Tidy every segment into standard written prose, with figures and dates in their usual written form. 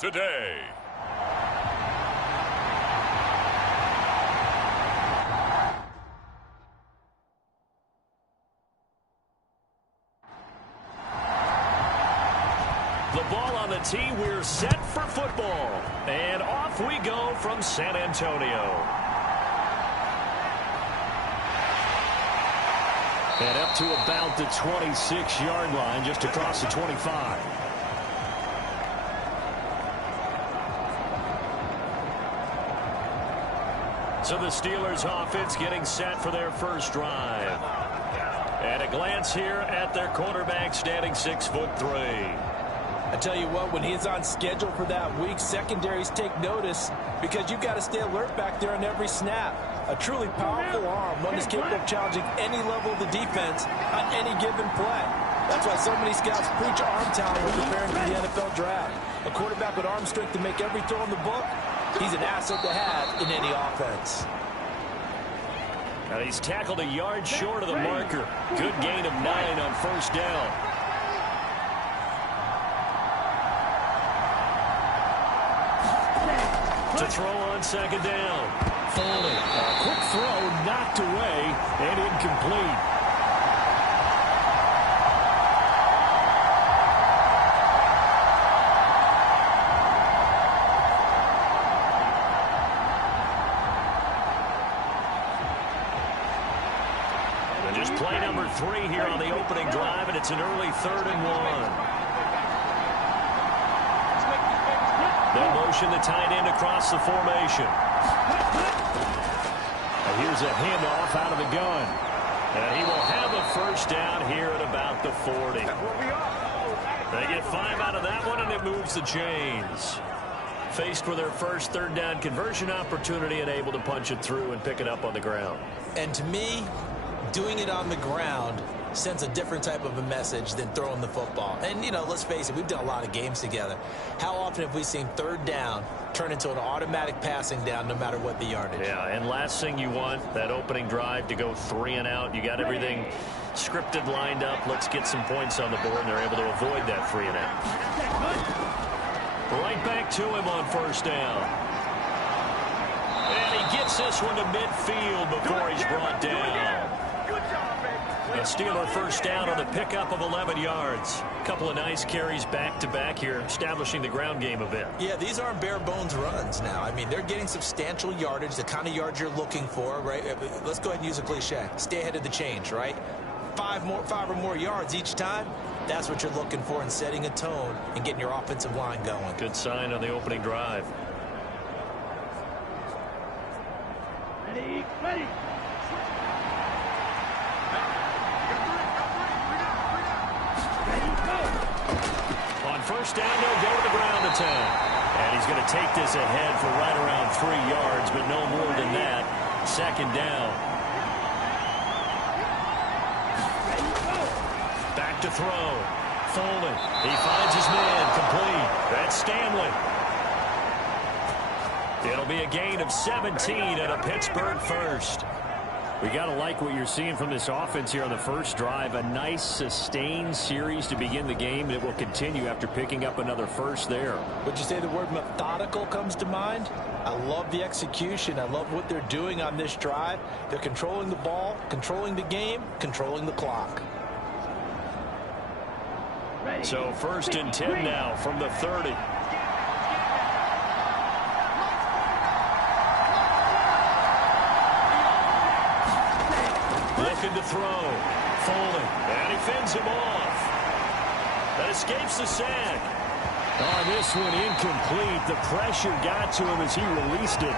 today. The ball on the tee. We're set for football. And off we go from San Antonio. And up to about the 26-yard line, just across the 25. So the Steelers offense getting set for their first drive. And a glance here at their quarterback, standing 6'3". I tell you what, when he's on schedule for that week, secondaries take notice because you've got to stay alert back there on every snap. A truly powerful arm, one that's capable of challenging any level of the defense on any given play. That's why so many scouts preach arm talent when preparing for the NFL draft. A quarterback with arm strength to make every throw in the book, he's an asset to have in any offense. Now he's tackled a yard short of the marker. Good gain of 9 on first down. To throw on second down. Foley. A quick throw knocked away and incomplete. And just play number 3 here on the opening drive, and it's an early 3rd and 1. They'll motion the tight end across the formation. And here's a handoff out of the gun. And he will have a first down here at about the 40. They get 5 out of that one, and it moves the chains. Faced with their first 3rd down conversion opportunity and able to punch it through and pick it up on the ground. And to me, doing it on the ground sends a different type of a message than throwing the football. And, you know, let's face it, we've done a lot of games together. How often have we seen 3rd down turn into an automatic passing down no matter what the yardage? Yeah, and last thing you want, that opening drive to go 3 and out. You got everything scripted, lined up. Let's get some points on the board, and they're able to avoid that 3 and out. Right back to him on first down. And he gets this one to midfield before he's brought down. A Steeler first down on the pickup of 11 yards. A couple of nice carries back-to-back here, establishing the ground game a bit. Yeah, these aren't bare-bones runs now. I mean, they're getting substantial yardage, the kind of yards you're looking for, right? Let's go ahead and use a cliche. Stay ahead of the change, right? 5 or more yards each time. That's what you're looking for in setting a tone and getting your offensive line going. Good sign on the opening drive. Ready. On first down, they'll go to the ground attack. And he's going to take this ahead for right around 3 yards, but no more than that. 2nd down. Back to throw. Foley. He finds his man. Complete. That's Stanley. It'll be a gain of 17 and a Pittsburgh first. We got to like what you're seeing from this offense here on the first drive. A nice, sustained series to begin the game that will continue after picking up another first there. Would you say the word methodical comes to mind? I love the execution. I love what they're doing on this drive. They're controlling the ball, controlling the game, controlling the clock. So 1st and 10 now from the 30. Looking to throw. Foley. And he fends him off. That escapes the sack. On this one, incomplete. The pressure got to him as he released it.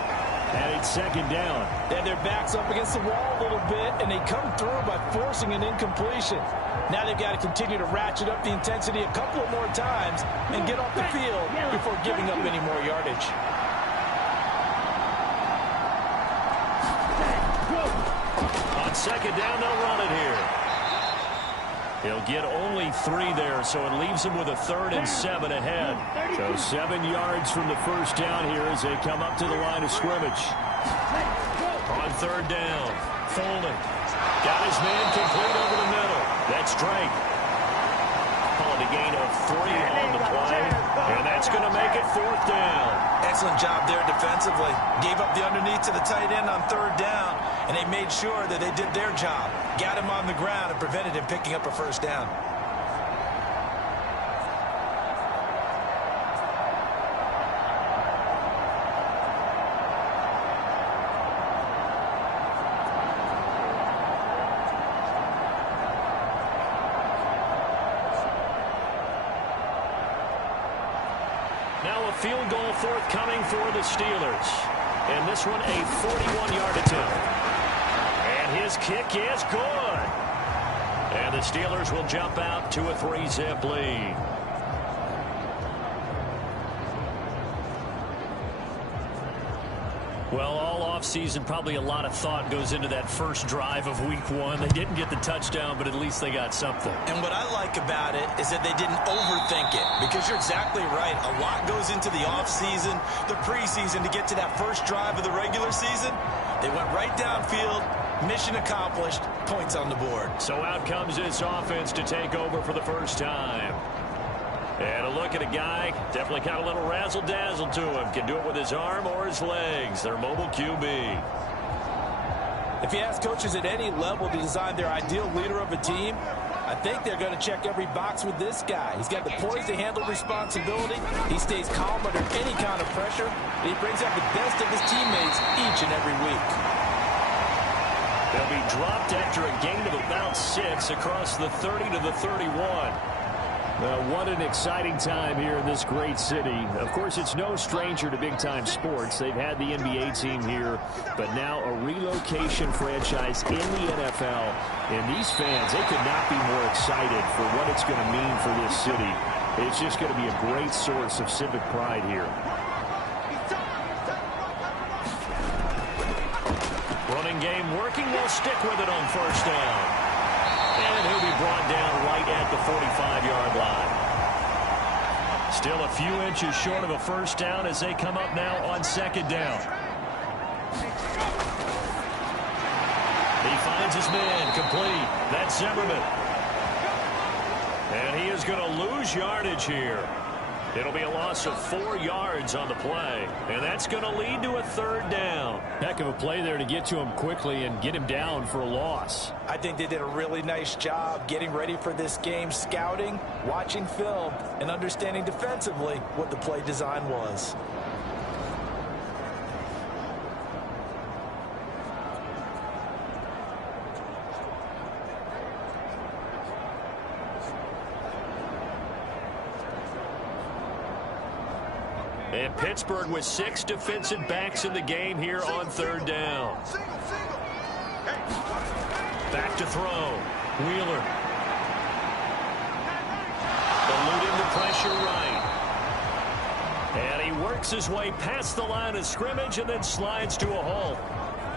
And it's 2nd down. And their back's up against the wall a little bit, and they come through by forcing an incompletion. Now they've got to continue to ratchet up the intensity a couple of more times and get off the field before giving up any more yardage. On 2nd down, they'll run it here. He'll get only 3 there, so it leaves him with a 3rd and 7 ahead. So 7 yards from the first down here as they come up to the line of scrimmage. On 3rd down, Foley got his man complete over the middle. That's Drake. with a gain of 3 on the play. And that's going to make it 4th down. Excellent job there defensively. Gave up the underneath to the tight end on 3rd down, and they made sure that they did their job. Got him on the ground and prevented him picking up a 1st down. Now a field goal forthcoming for the Steelers. And this one a 41-yard attempt. And his kick is good. And the Steelers will jump out to a 3-zip lead. Well, all offseason, probably a lot of thought goes into that first drive of Week 1. They didn't get the touchdown, but at least they got something. And what I like about it is that they didn't overthink it, because you're exactly right. A lot goes into the offseason, the preseason, to get to that first drive of the regular season. They went right downfield, mission accomplished, points on the board. So out comes this offense to take over for the first time. And a look at a guy, definitely got a little razzle-dazzle to him. Can do it with his arm or his legs. Their mobile QB. If you ask coaches at any level to design their ideal leader of a team, I think they're going to check every box with this guy. He's got the poise to handle responsibility. He stays calm under any kind of pressure. And he brings out the best of his teammates each and every week. They'll be dropped after a gain of about 6 across the 30 to the 31. What an exciting time here in this great city. Of course, it's no stranger to big-time sports. They've had the NBA team here, but now a relocation franchise in the NFL. And these fans, they could not be more excited for what it's going to mean for this city. It's just going to be a great source of civic pride here. Running game working. They'll stick with it on 1st down. And he'll be brought down right at the 45-yard line. Still a few inches short of a 1st down as they come up now on 2nd down. He finds his man complete. That's Zimmerman. And he is going to lose yardage here. It'll be a loss of 4 yards on the play. And that's going to lead to a 3rd down. Heck of a play there to get to him quickly and get him down for a loss. I think they did a really nice job getting ready for this game, scouting, watching film, and understanding defensively what the play design was. And Pittsburgh with 6 defensive backs in the game here on 3rd down. Back to throw. Wheeler. Eluding the pressure right. And he works his way past the line of scrimmage and then slides to a halt.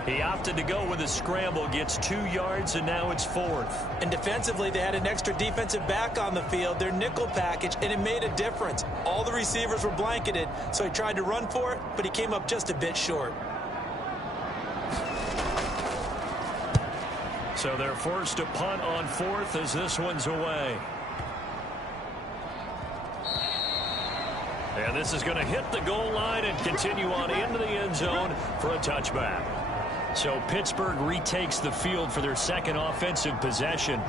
He opted to go with a scramble, gets 2 yards, and now it's 4th. And defensively, they had an extra defensive back on the field, their nickel package, and it made a difference. All the receivers were blanketed, so he tried to run for it, but he came up just a bit short. So they're forced to punt on 4th as this one's away. And this is going to hit the goal line and continue on into the end zone for a touchback. So Pittsburgh retakes the field for their 2nd offensive possession.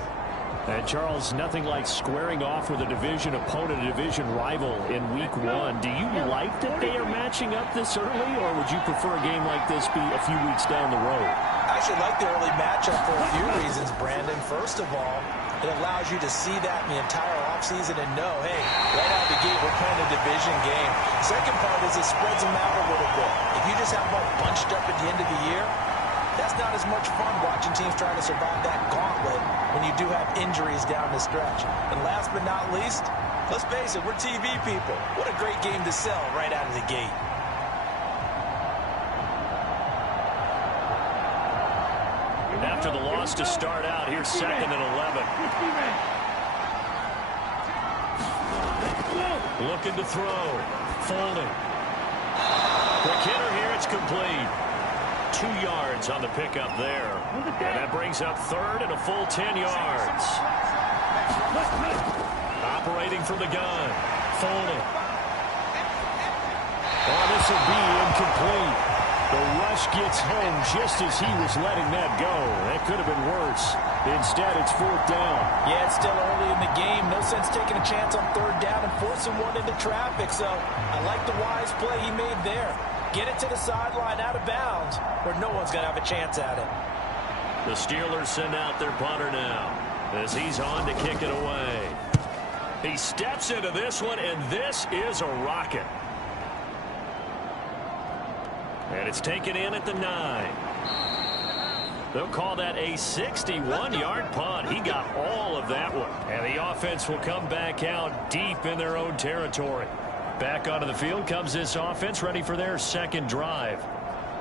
And Charles, nothing like squaring off with a division opponent, a division rival in Week 1. Do you like that they are matching up this early, or would you prefer a game like this be a few weeks down the road? I actually like the early matchup for a few reasons, Brandon. First of all, it allows you to see that in the entire offseason and know, hey, right out of the gate, we're playing a division game. Second part is it spreads them out a little bit. If you just have them all bunched up at the end of the year, that's not as much fun watching teams trying to survive that gauntlet when you do have injuries down the stretch. And last but not least, let's face it, we're TV people. What a great game to sell right out of the gate. After the loss to start out, here's 2nd and 11. Looking to throw. Folding. Quick hitter here, it's complete. 2 yards on the pickup there. And that brings up 3rd and a full 10 yards. Operating from the gun. Foley. Oh, this will be incomplete. The rush gets home just as he was letting that go. That could have been worse. Instead, it's 4th down. Yeah, it's still early in the game. No sense taking a chance on 3rd down and forcing one into traffic. So I like the wise play he made there. Get it to the sideline out of bounds where no one's going to have a chance at it. The Steelers send out their punter now as he's on to kick it away. He steps into this one, and this is a rocket. And it's taken in at the 9. They'll call that a 61-yard punt. He got all of that one. And the offense will come back out deep in their own territory. Back onto the field comes this offense, ready for their 2nd drive.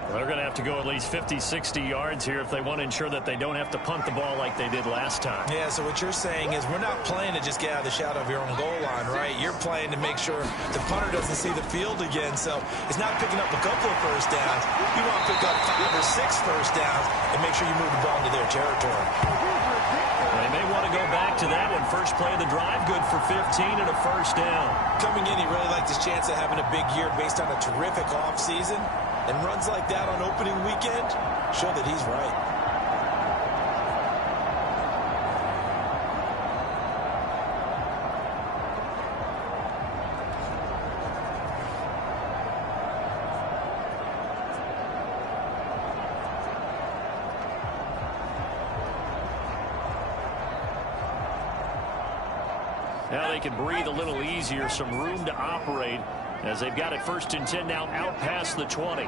They're going to have to go at least 50, 60 yards here if they want to ensure that they don't have to punt the ball like they did last time. Yeah, so what you're saying is we're not playing to just get out of the shadow of your own goal line, right? You're playing to make sure the punter doesn't see the field again. So it's not picking up a couple of first downs. You want to pick up 5 or 6 first downs and make sure you move the ball into their territory. They may want to go back to that one. First play of the drive, good for 15 and a first down. Coming in, he really liked his chance of having a big year based on a terrific offseason. And runs like that on opening weekend show that he's right. Now they can breathe a little easier, some room to operate as they've got it 1st and 10 now out past the 20.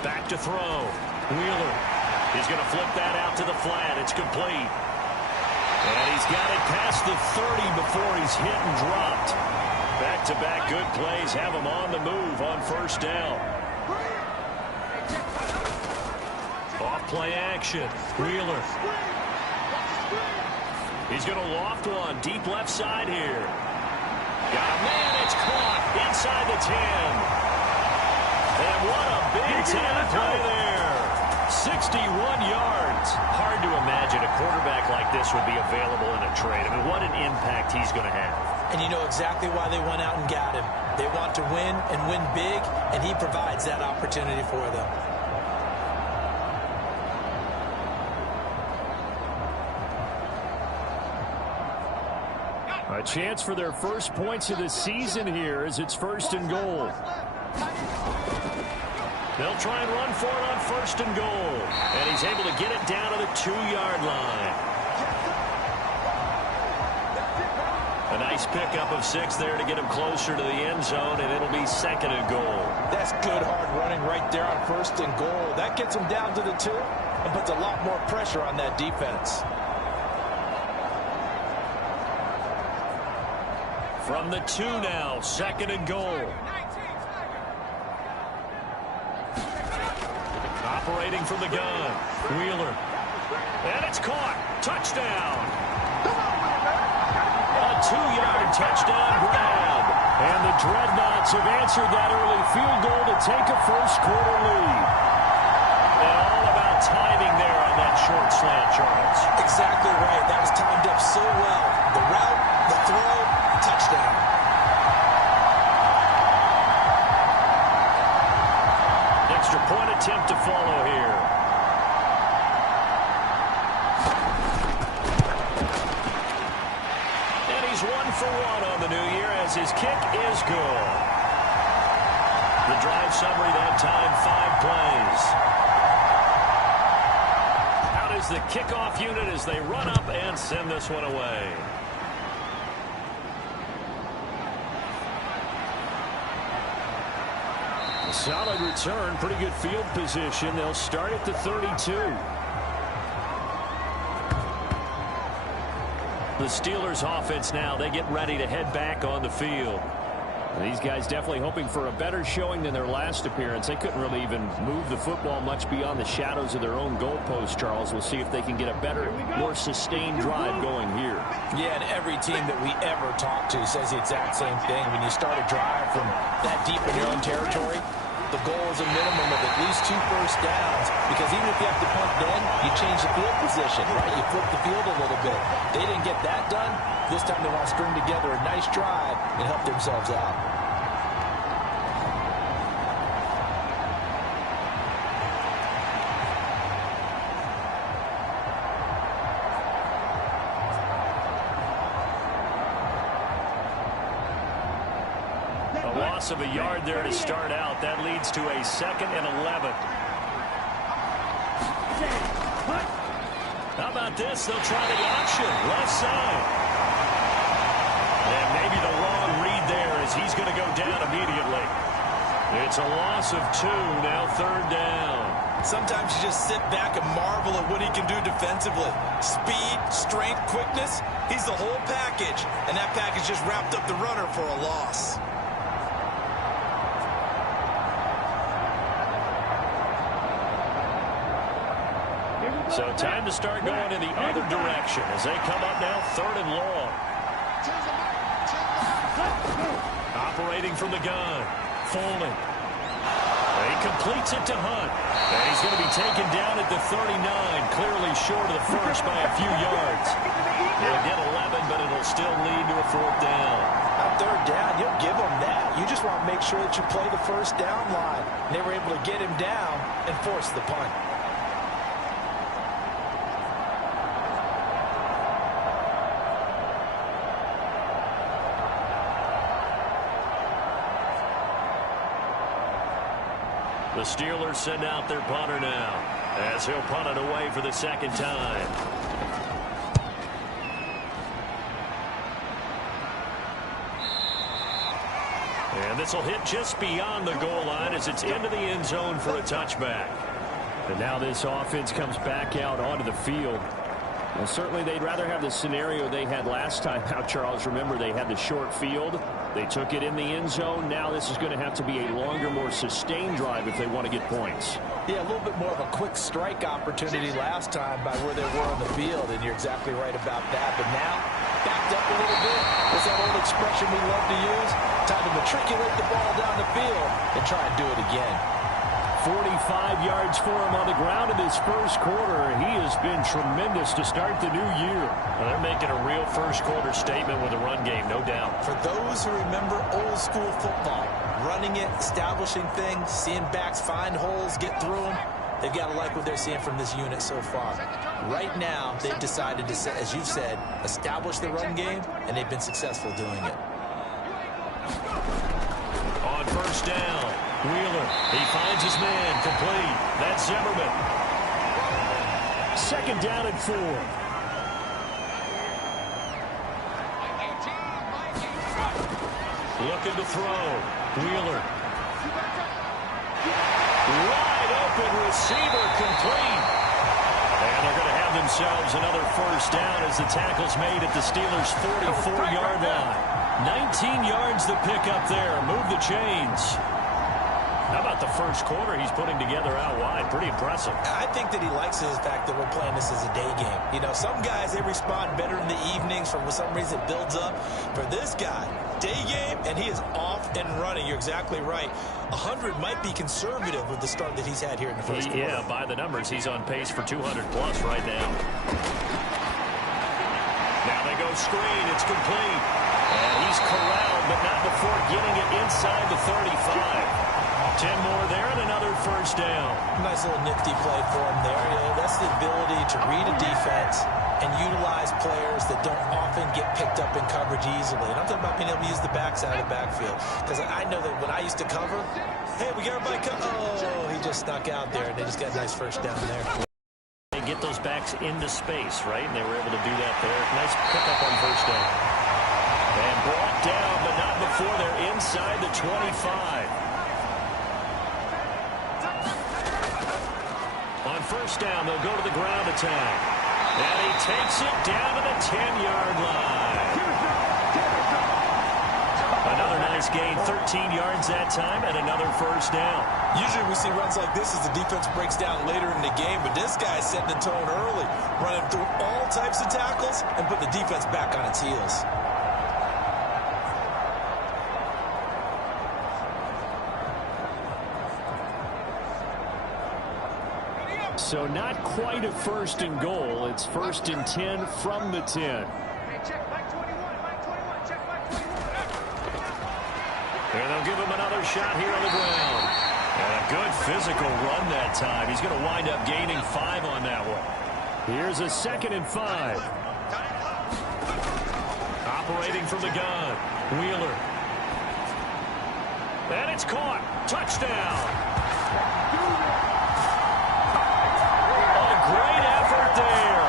Back to throw. Wheeler. He's going to flip that out to the flat. It's complete. And he's got it past the 30 before he's hit and dropped. Back-to-back good plays have him on the move on 1st down. Off play action. Wheeler. He's going to loft one deep left side here. Got a man. It's caught inside the 10. And what a big-time play there. 61 yards. Hard to imagine a quarterback like this would be available in a trade. I mean, what an impact he's going to have. And you know exactly why they went out and got him. They want to win and win big, and he provides that opportunity for them. A chance for their first points of the season here as it's 1st and goal. They'll try and run for it on 1st and goal. And he's able to get it down to the 2-yard line. A nice pickup of 6 there to get him closer to the end zone, and it'll be 2nd and goal. That's good hard running right there on 1st and goal. That gets him down to the 2 and puts a lot more pressure on that defense. From the 2 now, 2nd and goal. Operating from the gun. Wheeler. And it's caught. Touchdown. A 2-yard touchdown grab. And the Dreadnoughts have answered that early field goal to take a first-quarter lead. And all about timing there on that short slant, Charles. Exactly right. That was timed up so well. The route, the throw, touchdown. Extra point attempt to follow here. And he's 1 for 1 on the new year as his kick is good. The drive summary that time, 5 plays. Out is the kickoff unit as they run up and send this one away. Solid return, pretty good field position. They'll start at the 32. The Steelers offense now, they get ready to head back on the field. These guys definitely hoping for a better showing than their last appearance. They couldn't really even move the football much beyond the shadows of their own goalpost, Charles. We'll see if they can get a better, more sustained drive going here. Yeah, and every team that we ever talk to says the exact same thing. When you start a drive from that deep in your own territory, The goal is a minimum of at least 2 first downs, because even if you have to punt then, you change the field position, right? You flip the field a little bit. They didn't get that done. This time they want to string together a nice drive and help themselves out. Loss of a yard there to start out. That leads to a 2nd and 11. How about this? They'll try the option. Left side. And maybe the wrong read there as he's going to go down immediately. It's a loss of 2. Now 3rd down. Sometimes you just sit back and marvel at what he can do defensively. Speed, strength, quickness. He's the whole package. And that package just wrapped up the runner for a loss. So time to start going in the other direction as they come up now 3rd and long. Operating from the gun. Folding. He completes it to Hunt. And he's going to be taken down at the 39, clearly short of the first by a few yards. They'll get 11, but it'll still lead to a 4th down. On 3rd down, you'll give them that. You just want to make sure that you play the first down line. And they were able to get him down and force the punt. The Steelers send out their punter now as he'll punt it away for the 2nd time. And this will hit just beyond the goal line as it's into the end zone for a touchback. And now this offense comes back out onto the field. Well, certainly they'd rather have the scenario they had last time out, Charles. Remember, they had the short field. They took it in the end zone. Now this is going to have to be a longer, more sustained drive if they want to get points. Yeah, a little bit more of a quick strike opportunity last time by where they were on the field, and you're exactly right about that. But now, backed up a little bit. It's that old expression we love to use. Time to matriculate the ball down the field and try and do it again. 45 yards for him on the ground in this first quarter. He has been tremendous to start the new year. Well, they're making a real first quarter statement with a run game, no doubt. For those who remember old school football, running it, establishing things, seeing backs find holes, get through them, they've got to like what they're seeing from this unit so far. Right now, they've decided to, as you've said, establish the run game, and they've been successful doing it. On 1st down, Wheeler, he finds his man, complete. That's Zimmerman. 2nd down and 4. Looking to throw. Wheeler. Wide open receiver, complete. And they're going to have themselves another 1st down as the tackle's made at the Steelers' 44-yard line. 19 yards to pick up there. Move the chains. How about the first quarter he's putting together out wide? Pretty impressive. I think that he likes the fact that we're playing this as a day game. You know, some guys, they respond better in the evenings. For some reason, it builds up. For this guy, day game, and he is off and running. You're exactly right. 100 might be conservative with the start that he's had here in the first quarter. Yeah, by the numbers, he's on pace for 200-plus right now. Now they go screen. It's complete. And he's corralled, but not before getting it inside the 35. 10 more there and another 1st down. Nice little nifty play for him there. You know, that's the ability to read a defense and utilize players that don't often get picked up in coverage easily. And I'm talking about being able to use the backside of the backfield. Because I know that when I used to cover, hey, we got everybody oh, he just snuck out there, and they just got a nice 1st down there. They get those backs into space, right? And they were able to do that there. Nice pickup on 1st down. And brought down, but not before they're inside the 25. On 1st down, they'll go to the ground attack. And he takes it down to the 10-yard line. Another nice gain, 13 yards that time, and another 1st down. Usually we see runs like this as the defense breaks down later in the game, but this guy's setting the tone early, running through all types of tackles and put the defense back on its heels. So not quite a first and goal. It's first and 10 from the 10. And they'll give him another shot here on the ground. And a good physical run that time. He's going to wind up gaining 5 on that one. Here's a 2nd and 5. Operating from the gun. Wheeler. And it's caught. Touchdown. A great effort there.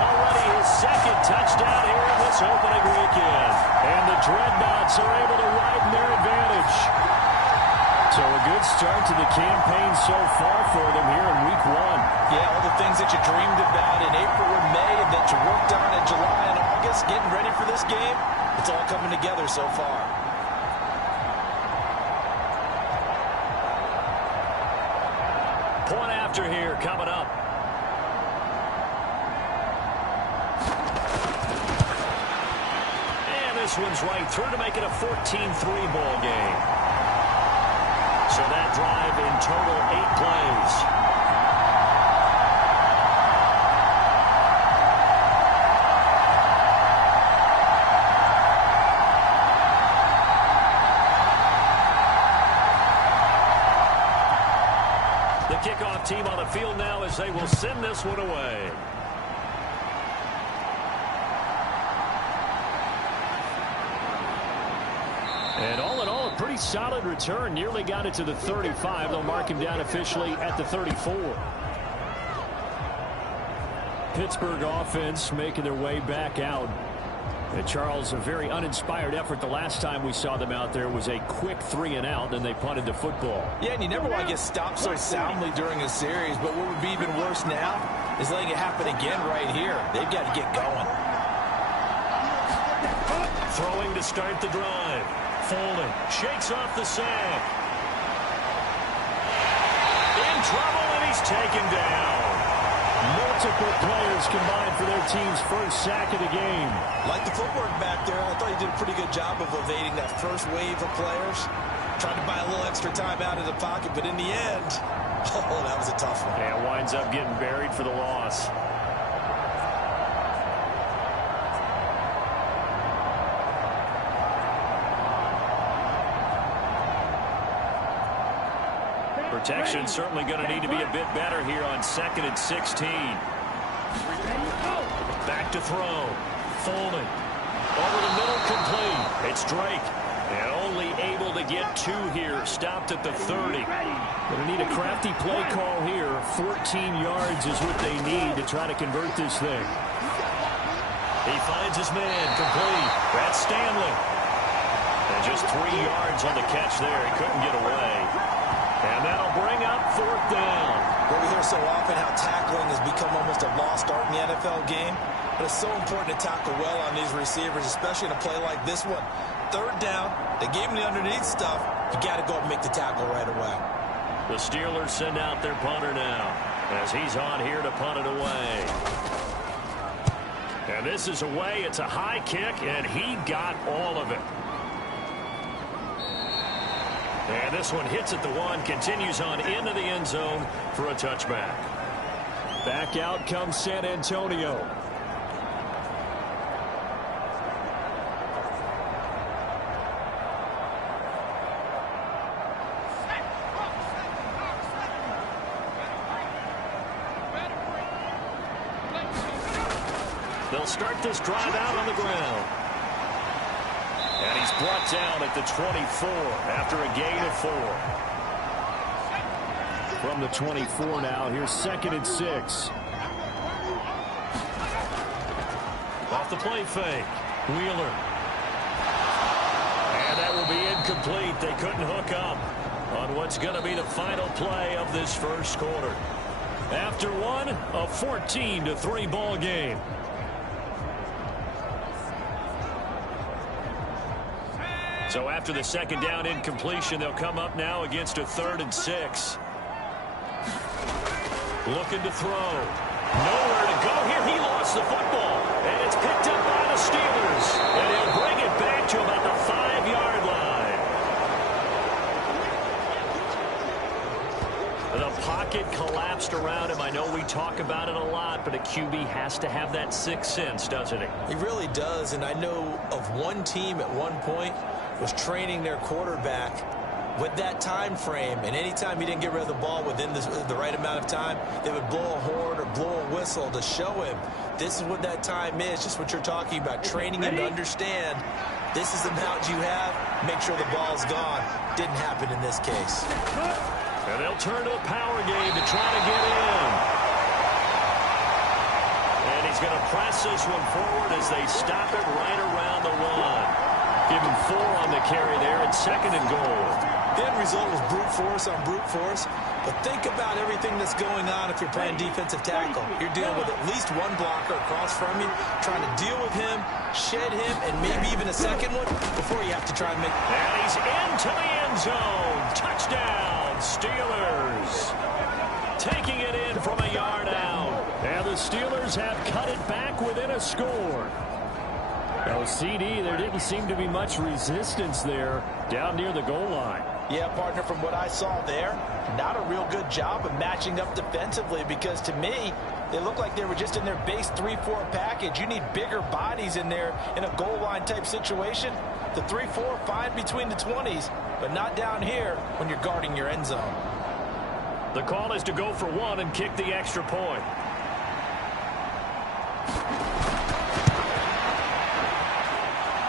Already his 2nd touchdown here in this opening weekend. And the Dreadnoughts are able to widen their advantage. So a good start to the campaign so far for them here in week 1. Yeah, all the things that you dreamed about in April and May and that you worked on in July and August, getting ready for this game, it's all coming together so far. Point after here coming up. And this one's right through to make it a 14-3 ball game. So that drive in total 8 plays. The kickoff team on the field now as they will send this one away. And all in all, a pretty solid return. Nearly got it to the 35. They'll mark him down officially at the 34. Pittsburgh offense making their way back out. And Charles, a very uninspired effort. The last time we saw them out there was a quick 3-and-out, and they punted the football. Yeah, and you never want to get stopped so soundly during a series, but what would be even worse now is letting it happen again right here. They've got to get going. Throwing to start the drive. Folding. Shakes off the sack. In trouble, and he's taken down. Multiple players combined for their team's first sack of the game. Like the footwork back there, I thought he did a pretty good job of evading that first wave of players. Tried to buy a little extra time out of the pocket, but in the end, oh, that was a tough one. And winds up getting buried for the loss. Protection certainly going to need to be a bit better here on 2nd and 16. Back to throw. Folding. Over the middle, complete. It's Drake. And only able to get 2 here. Stopped at the 30. Going to need a crafty play call here. 14 yards is what they need to try to convert this thing. He finds his man. Complete. That's Stanley. And just 3 yards on the catch there. He couldn't get away. And that'll bring up 4th down. Well, we hear so often how tackling has become almost a lost art in the NFL game. But it's so important to tackle well on these receivers, especially in a play like this one. 3rd down, they gave him the underneath stuff. You got to go and make the tackle right away. The Steelers send out their punter now as he's on here to punt it away. And this is away. It's a high kick, and he got all of it. And this one hits at the 1, continues on into the end zone for a touchback. Back out comes San Antonio. They'll start this drive out on the ground. And he's brought down at the 24 after a gain of 4. From the 24 now, here's 2nd and 6. Off the play fake. Wheeler. And that will be incomplete. They couldn't hook up on what's going to be the final play of this first quarter. After one, a 14-3 ball game. So after the 2nd down incompletion, they'll come up now against a 3rd and 6. Looking to throw. Nowhere to go here. He lost the football. And it's picked up by the Steelers. And he'll bring it back to about the 5-yard line. The pocket collapsed around him. I know we talk about it a lot, but a QB has to have that sixth sense, doesn't he? He really does, and I know of one team at one point was training their quarterback with that time frame, and anytime he didn't get rid of the ball within the right amount of time, they would blow a horn or blow a whistle to show him this is what that time is, just what you're talking about, training him to understand this is the amount you have, make sure the ball's gone. Didn't happen in this case. And they'll turn to the power game to try to get in. And he's going to press this one forward as they stop it right around the one. Give him 4 on the carry there at 2nd and goal. The end result was brute force on brute force. But think about everything that's going on if you're playing defensive tackle. You're dealing with at least one blocker across from you, trying to deal with him, shed him, and maybe even a second one before you have to try and make... And he's into the end zone. Touchdown, Steelers. Taking it in from a yard out. And the Steelers have cut it back within a score. Now, CD, there didn't seem to be much resistance there down near the goal line. Yeah, partner, from what I saw there, not a real good job of matching up defensively because to me, they looked like they were just in their base 3-4 package. You need bigger bodies in there in a goal line type situation. The 3-4, fine between the 20s, but not down here when you're guarding your end zone. The call is to go for 1 and kick the extra point.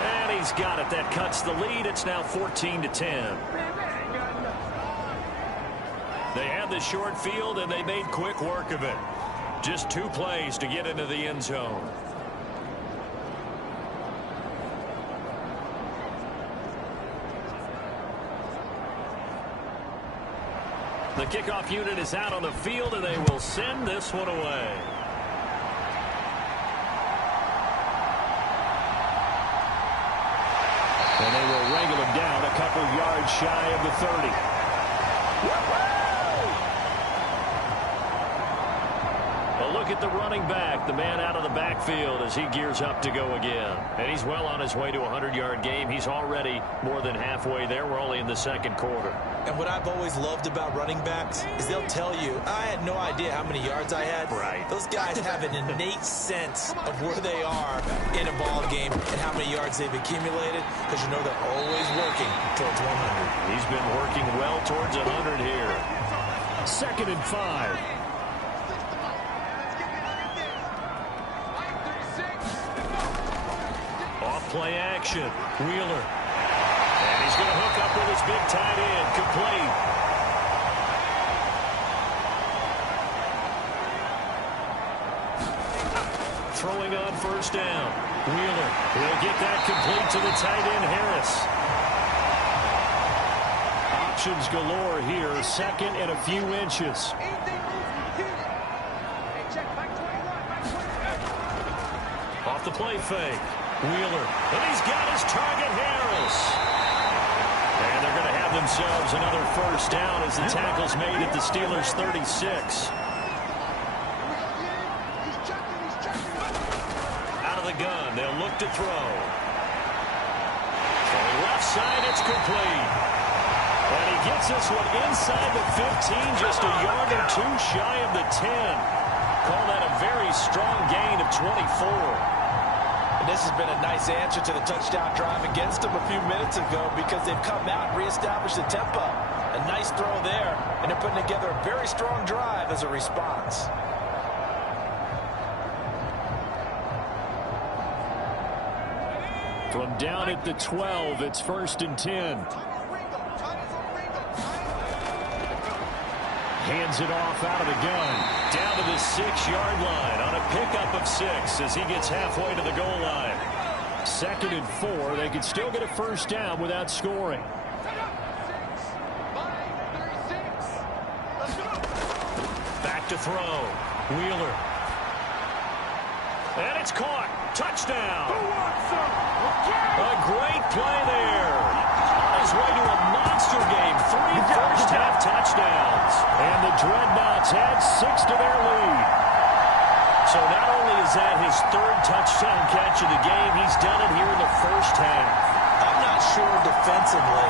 And he's got it. That cuts the lead. It's now 14-10. They had the short field, and they made quick work of it. Just 2 plays to get into the end zone. The kickoff unit is out on the field, and they will send this one away. And they will wrangle him down a couple of yards shy of the 30. A look at the running back, the man out of the backfield as he gears up to go again. And he's well on his way to a 100-yard game. He's already more than halfway there. We're only in the 2nd quarter. And what I've always loved about running backs is they'll tell you, I had no idea how many yards I had. Right. Those guys have an innate sense of where they are in a ball game and how many yards they've accumulated because you know they're always working towards 100. He's been working well towards 100 here. 2nd and 5. Off-play action. Wheeler. And he's going to hook up with his big tight end. Complete. Throwing on 1st down. Wheeler will get that complete to the tight end, Harris. Options galore here. 2nd and a few inches. Off the play fake. Wheeler. And he's got his target, Harris. And they're going to have themselves another 1st down as the tackle's made at the Steelers' 36. Out of the gun, they'll look to throw. From the left side, it's complete. And he gets this one inside the 15, just a yard or 2 shy of the 10. Call that a very strong gain of 24. And this has been a nice answer to the touchdown drive against them a few minutes ago because they've come out and reestablished the tempo. A nice throw there, and they're putting together a very strong drive as a response. From down at the 12, it's 1st and 10. Hands it off out of the gun. Down to the 6-yard line on a pickup of 6 as he gets halfway to the goal line. 2nd and 4. They could still get a 1st down without scoring. Back to throw. Wheeler. And it's caught. Touchdown. A great play there. On his way to a monster game. 3 first-half touchdowns. And the Dreadnoughts add 6 to their lead. So not only is that his 3rd touchdown catch of the game, he's done it here in the 1st half. I'm not sure defensively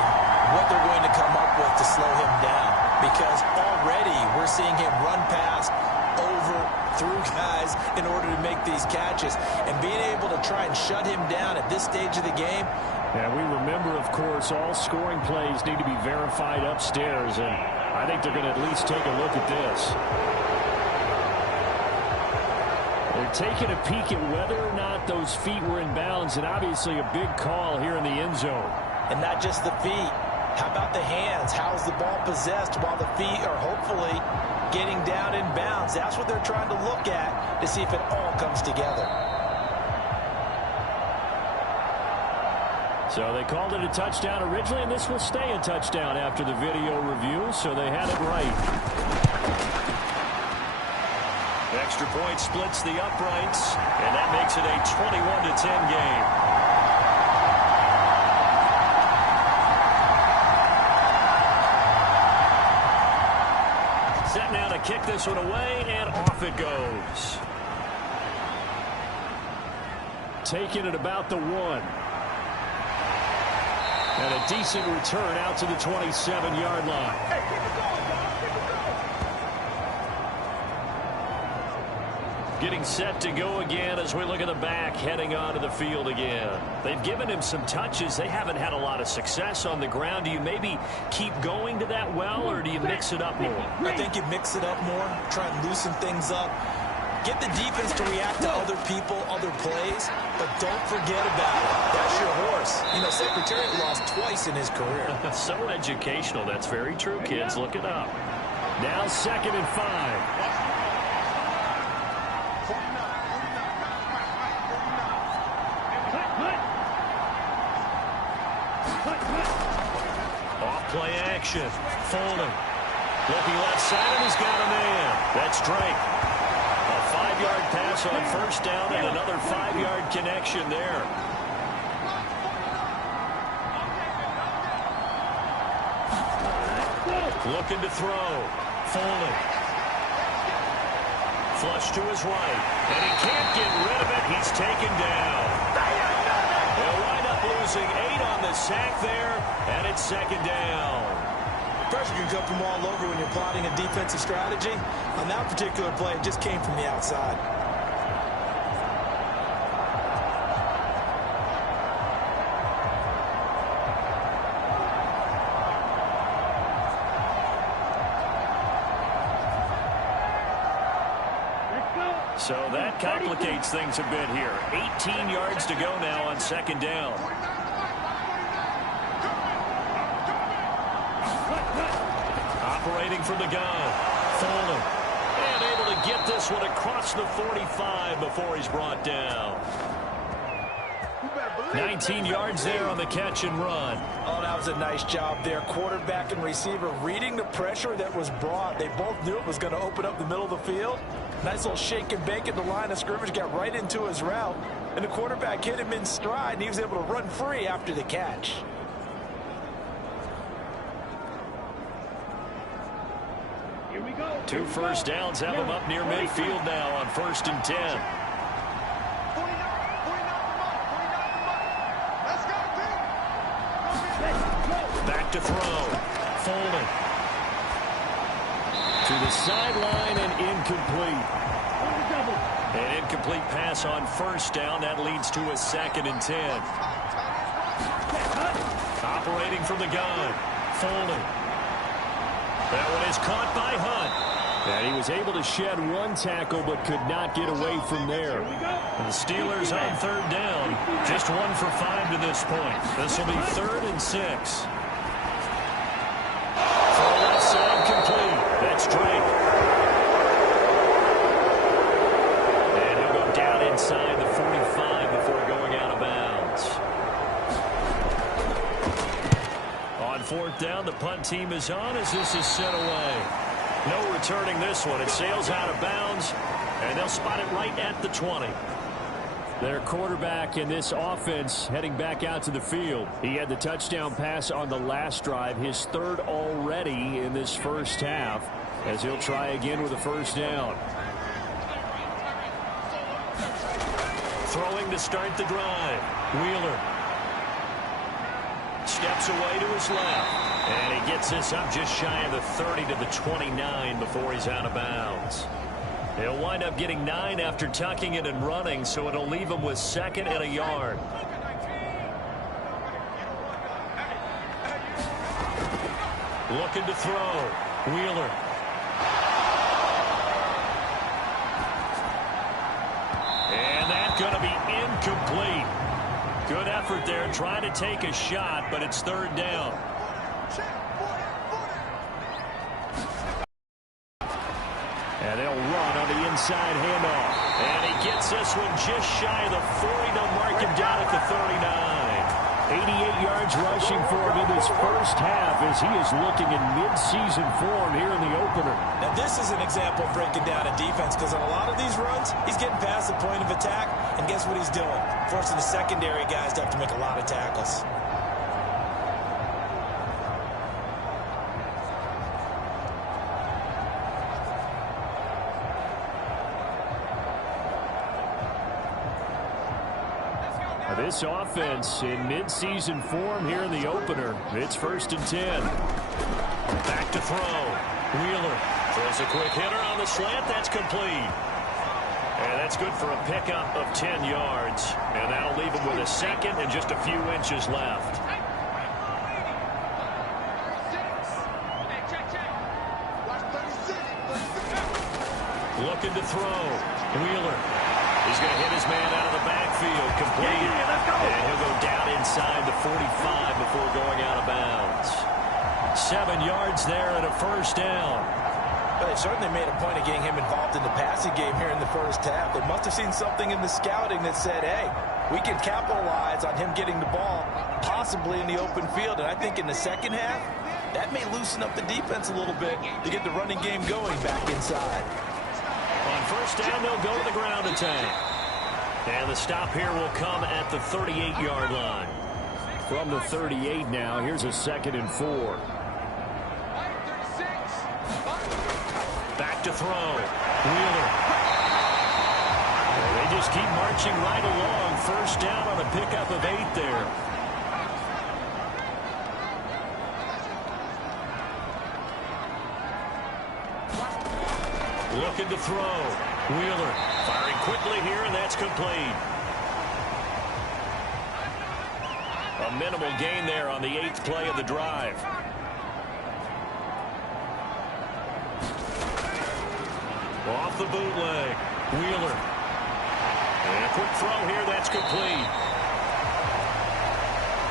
what they're going to come up with to slow him down. because already we're seeing him run past, over, through guys in order to make these catches. And being able to try and shut him down at this stage of the game. And we remember, of course, all scoring plays need to be verified upstairs, and I think they're going to at least take a look at this. They're taking a peek at whether or not those feet were in bounds, and obviously a big call here in the end zone. And not just the feet. How about the hands? How's the ball possessed while the feet are hopefully getting down in bounds? That's what they're trying to look at to see if it all comes together. So they called it a touchdown originally, and this will stay a touchdown after the video review, so they had it right. Extra point splits the uprights, and that makes it a 21-10 game. Set now to kick this one away, and off it goes. Taking it about the 1. And a decent return out to the 27-yard line. Getting set to go again as we look at the back heading onto the field again. They've given him some touches. They haven't had a lot of success on the ground. Do you maybe keep going to that well, or do you mix it up more? I think you mix it up more, try and loosen things up. Get the defense to react to other people, other plays, but don't forget about it. That's your horse. You know, Secretariat lost twice in his career. So educational. That's very true, kids. Look it up. Now 2nd and 5. Play action. Folding. Looking left side, and he's got a man. That's Drake. A 5-yard pass on first down and another 5-yard connection there. Looking to throw. Folding. Flush to his right. And he can't get rid of it. He's taken down. They'll wind up losing 8 on the sack there, and it's 2nd down. Pressure can come from all over when you're plotting a defensive strategy. On that particular play, it just came from the outside. So that complicates things a bit here. 18 yards to go now on 2nd down. Operating from the gun. Folding. And able to get this one across the 45 before he's brought down. 19 yards there on the catch and run. Oh, that was a nice job there. Quarterback and receiver reading the pressure that was brought. They both knew it was going to open up the middle of the field. Nice little shake and bake at the line of scrimmage, got right into his route. And the quarterback hit him in stride, and he was able to run free after the catch. Here we go. 2 first downs have him up near midfield now on 1st and 10. Back to throw. Folding. To the sideline and incomplete. An incomplete pass on first down. That leads to a 2nd and 10. Operating from the gun. Folding. That one is caught by Hunt. And he was able to shed 1 tackle but could not get away from there. The Steelers on 3rd down. Just 1 for 5 to this point. This will be 3rd and 6. Left side complete. That's Drake. And he'll go down inside the 45 before going out of bounds. On 4th down, the punt team is on as this is sent away. No returning this one. It sails out of bounds, and they'll spot it right at the 20. Their quarterback in this offense heading back out to the field. He had the touchdown pass on the last drive, his 3rd already in this first half, as he'll try again with a first down. Throwing to start the drive. Wheeler steps away to his left. And he gets this up just shy of the 30 to the 29 before he's out of bounds. He'll wind up getting 9 after tucking it and running, so it'll leave him with 2nd and a yard. Looking to throw. Wheeler. And that's going to be incomplete. Good effort there trying to take a shot, but it's 3rd down. And they'll run on the inside handoff. And he gets this one just shy of the 40. They'll mark him down at the 39. 88 yards rushing for him in this first half as he is looking in mid-season form here in the opener. Now, this is an example of breaking down a defense because on a lot of these runs, he's getting past the point of attack, and guess what he's doing? Forcing the secondary guys to have to make a lot of tackles. This offense in mid-season form here in the opener. It's 1st and 10. Back to throw. Wheeler throws a quick hitter on the slant. That's complete. And that's good for a pickup of 10 yards. And that'll leave him with a 2nd and just a few inches left. Looking to throw. Wheeler. He's going to hit his man out of the backfield. Complete. And he'll go down inside the 45 before going out of bounds. 7 yards there and a 1st down. But they certainly made a point of getting him involved in the passing game here in the first half. They must have seen something in the scouting that said, hey, we can capitalize on him getting the ball, possibly in the open field. And I think in the second half, that may loosen up the defense a little bit to get the running game going back inside. On 1st down, they'll go to the ground attack. And the stop here will come at the 38-yard line. From the 38 now, here's a 2nd and 4. Back to throw. Wheeler. They just keep marching right along. 1st down on a pickup of 8 there. Looking to throw. Wheeler firing quickly here, and that's complete. A minimal gain there on the 8th play of the drive. Off the bootleg. Wheeler. And a quick throw here, that's complete.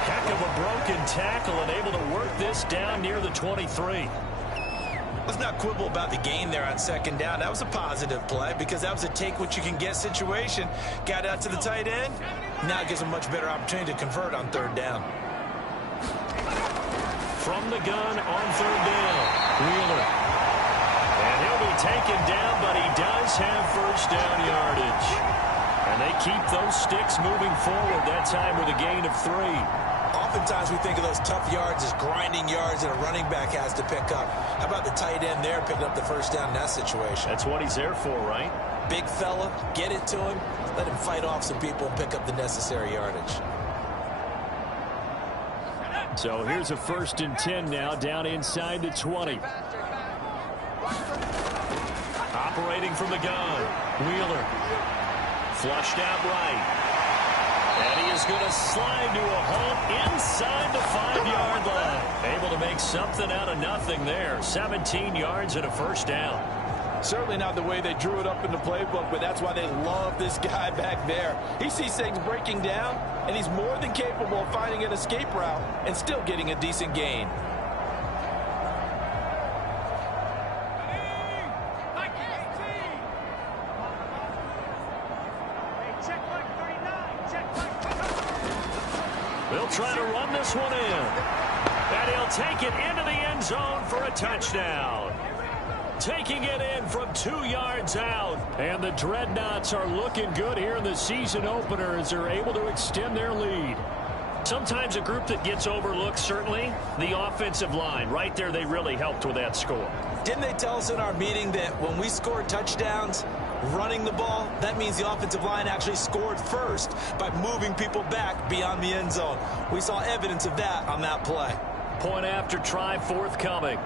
Heck of a broken tackle and able to work this down near the 23. Let's not quibble about the gain there on 2nd down. That was a positive play because that was a take-what-you-can-get situation. Got out to the tight end. Now it gives him a much better opportunity to convert on 3rd down. From the gun on 3rd down. Wheeler. And he'll be taken down, but he does have 1st down yardage. And they keep those sticks moving forward, that time with a gain of 3. Oftentimes we think of those tough yards as grinding yards that a running back has to pick up. How about the tight end there picking up the 1st down in that situation? That's what he's there for, right? Big fella, get it to him, let him fight off some people and pick up the necessary yardage. So here's a 1st and 10 now, down inside the 20. Operating from the gun. Wheeler. Flushed out right. And he is going to slide to a home inside the 5-yard line. Able to make something out of nothing there. 17 yards and a 1st down. Certainly not the way they drew it up in the playbook, but that's why they love this guy back there. He sees things breaking down, and he's more than capable of finding an escape route and still getting a decent gain. They'll try to run this one in. And he'll take it into the end zone for a touchdown. Taking it in from 2 yards out. And the Dreadnoughts are looking good here in the season opener as they're able to extend their lead. Sometimes a group that gets overlooked, certainly, the offensive line. Right there, they really helped with that score. Didn't they tell us in our meeting that when we score touchdowns, running the ball, that means the offensive line actually scored first by moving people back beyond the end zone. We saw evidence of that on that play. Point after try forthcoming.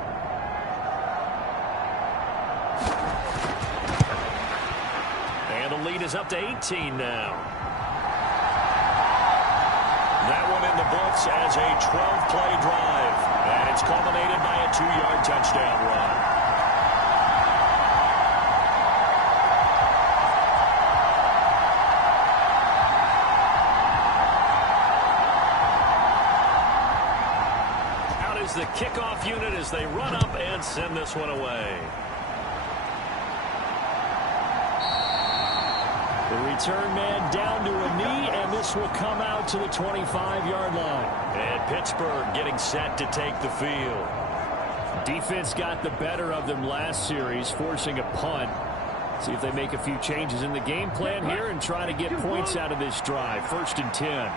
And the lead is up to 18 now. That one in the books as a 12-play drive. And it's culminated by a 2-yard touchdown run. Out is the kickoff unit as they run up and send this one away. The return man down to a knee, and this will come out to the 25-yard line. And Pittsburgh getting set to take the field. Defense got the better of them last series, forcing a punt. See if they make a few changes in the game plan here and try to get points out of this drive. 1st and 10.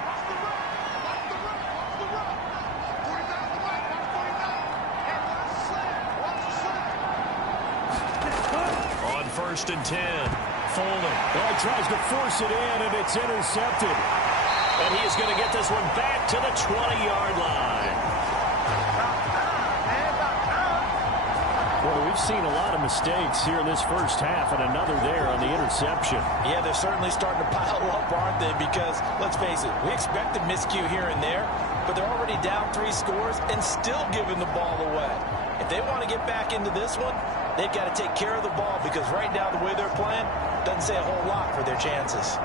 On 1st and 10. Foley. Well, he tries to force it in, and it's intercepted. And he's going to get this one back to the 20-yard line. Boy, we've seen a lot of mistakes here in this first half, and another there on the interception. Yeah, they're certainly starting to pile up, aren't they? Because, let's face it, we expected miscue here and there, but they're already down 3 scores and still giving the ball away. If they want to get back into this one, they've got to take care of the ball, because right now the way they're playing doesn't say a whole lot for their chances.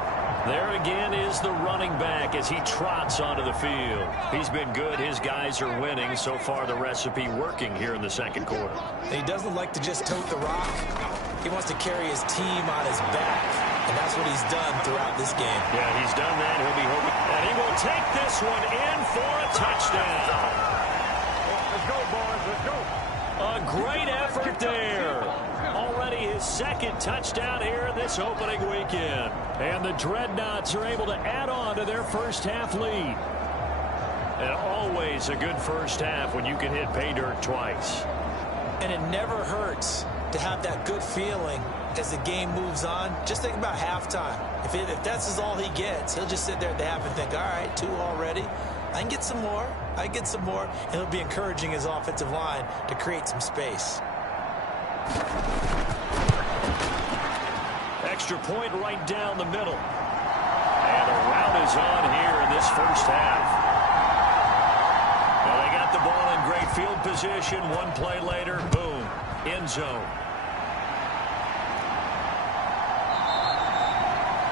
There again is the running back as he trots onto the field. He's been good. His guys are winning. So far, the recipe working here in the second quarter. He doesn't like to just tote the rock. He wants to carry his team on his back, and that's what he's done throughout this game. Yeah, he's done that. He'll be hoping. And he will take this one in for a touchdown. Let's go, boys. Let's go. A great effort there. Already his 2nd touchdown here this opening weekend. And the Dreadnoughts are able to add on to their first half lead. And always a good first half when you can hit pay dirt twice. And it never hurts to have that good feeling as the game moves on. Just think about halftime. If that's all he gets, he'll just sit there at the half and think, all right, 2 already. I can get some more. I can get some more. And he'll be encouraging his offensive line to create some space. Extra point right down the middle. And the route is on here in this first half. Well, they got the ball in great field position. 1 play later, boom, end zone.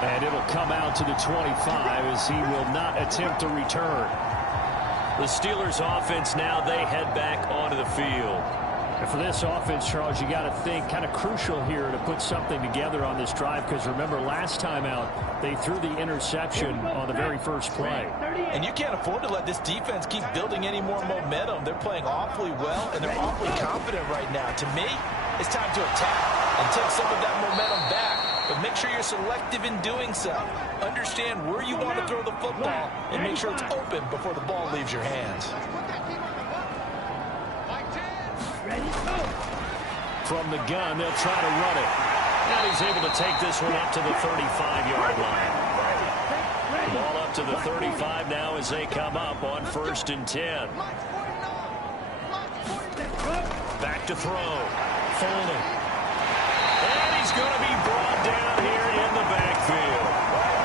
And it'll come out to the 25 as he will not attempt to return. The Steelers offense now, they head back onto the field. And for this offense, Charles, you got to think kind of crucial here to put something together on this drive, because remember last time out they threw the interception on the very first play. And you can't afford to let this defense keep building any more momentum. They're playing awfully well, and they're awfully confident right now. To me, it's time to attack and take some of that momentum back. But make sure you're selective in doing so. Understand where you want to throw the football and make sure it's open before the ball leaves your hands. From the gun, they'll try to run it. And he's able to take this one up to the 35-yard line. Ball up to the 35 now as they come up on 1st and 10. Back to throw. Foley. And he's going to be brought down here in the backfield.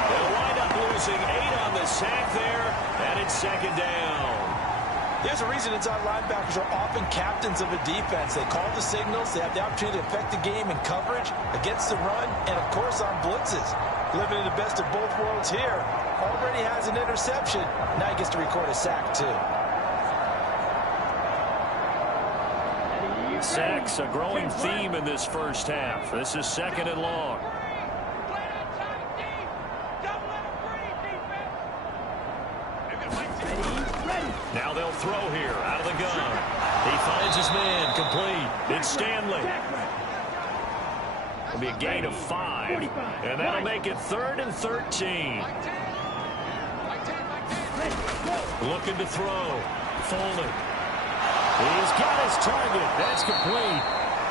They'll wind up losing 8 on the sack there, and it's 2nd down. There's a reason inside linebackers are often captains of a defense. They call the signals. They have the opportunity to affect the game in coverage, against the run, and, of course, on blitzes. Living in the best of both worlds here. Already has an interception. Now he gets to record a sack, too. Sacks, a growing theme in this first half. This is 2nd and long. Now they'll throw here out of the gun. He finds his man complete. It's Stanley. It'll be a gain of 5. And that'll make it 3rd and 13. Looking to throw. Foley. He's got his target. That's complete.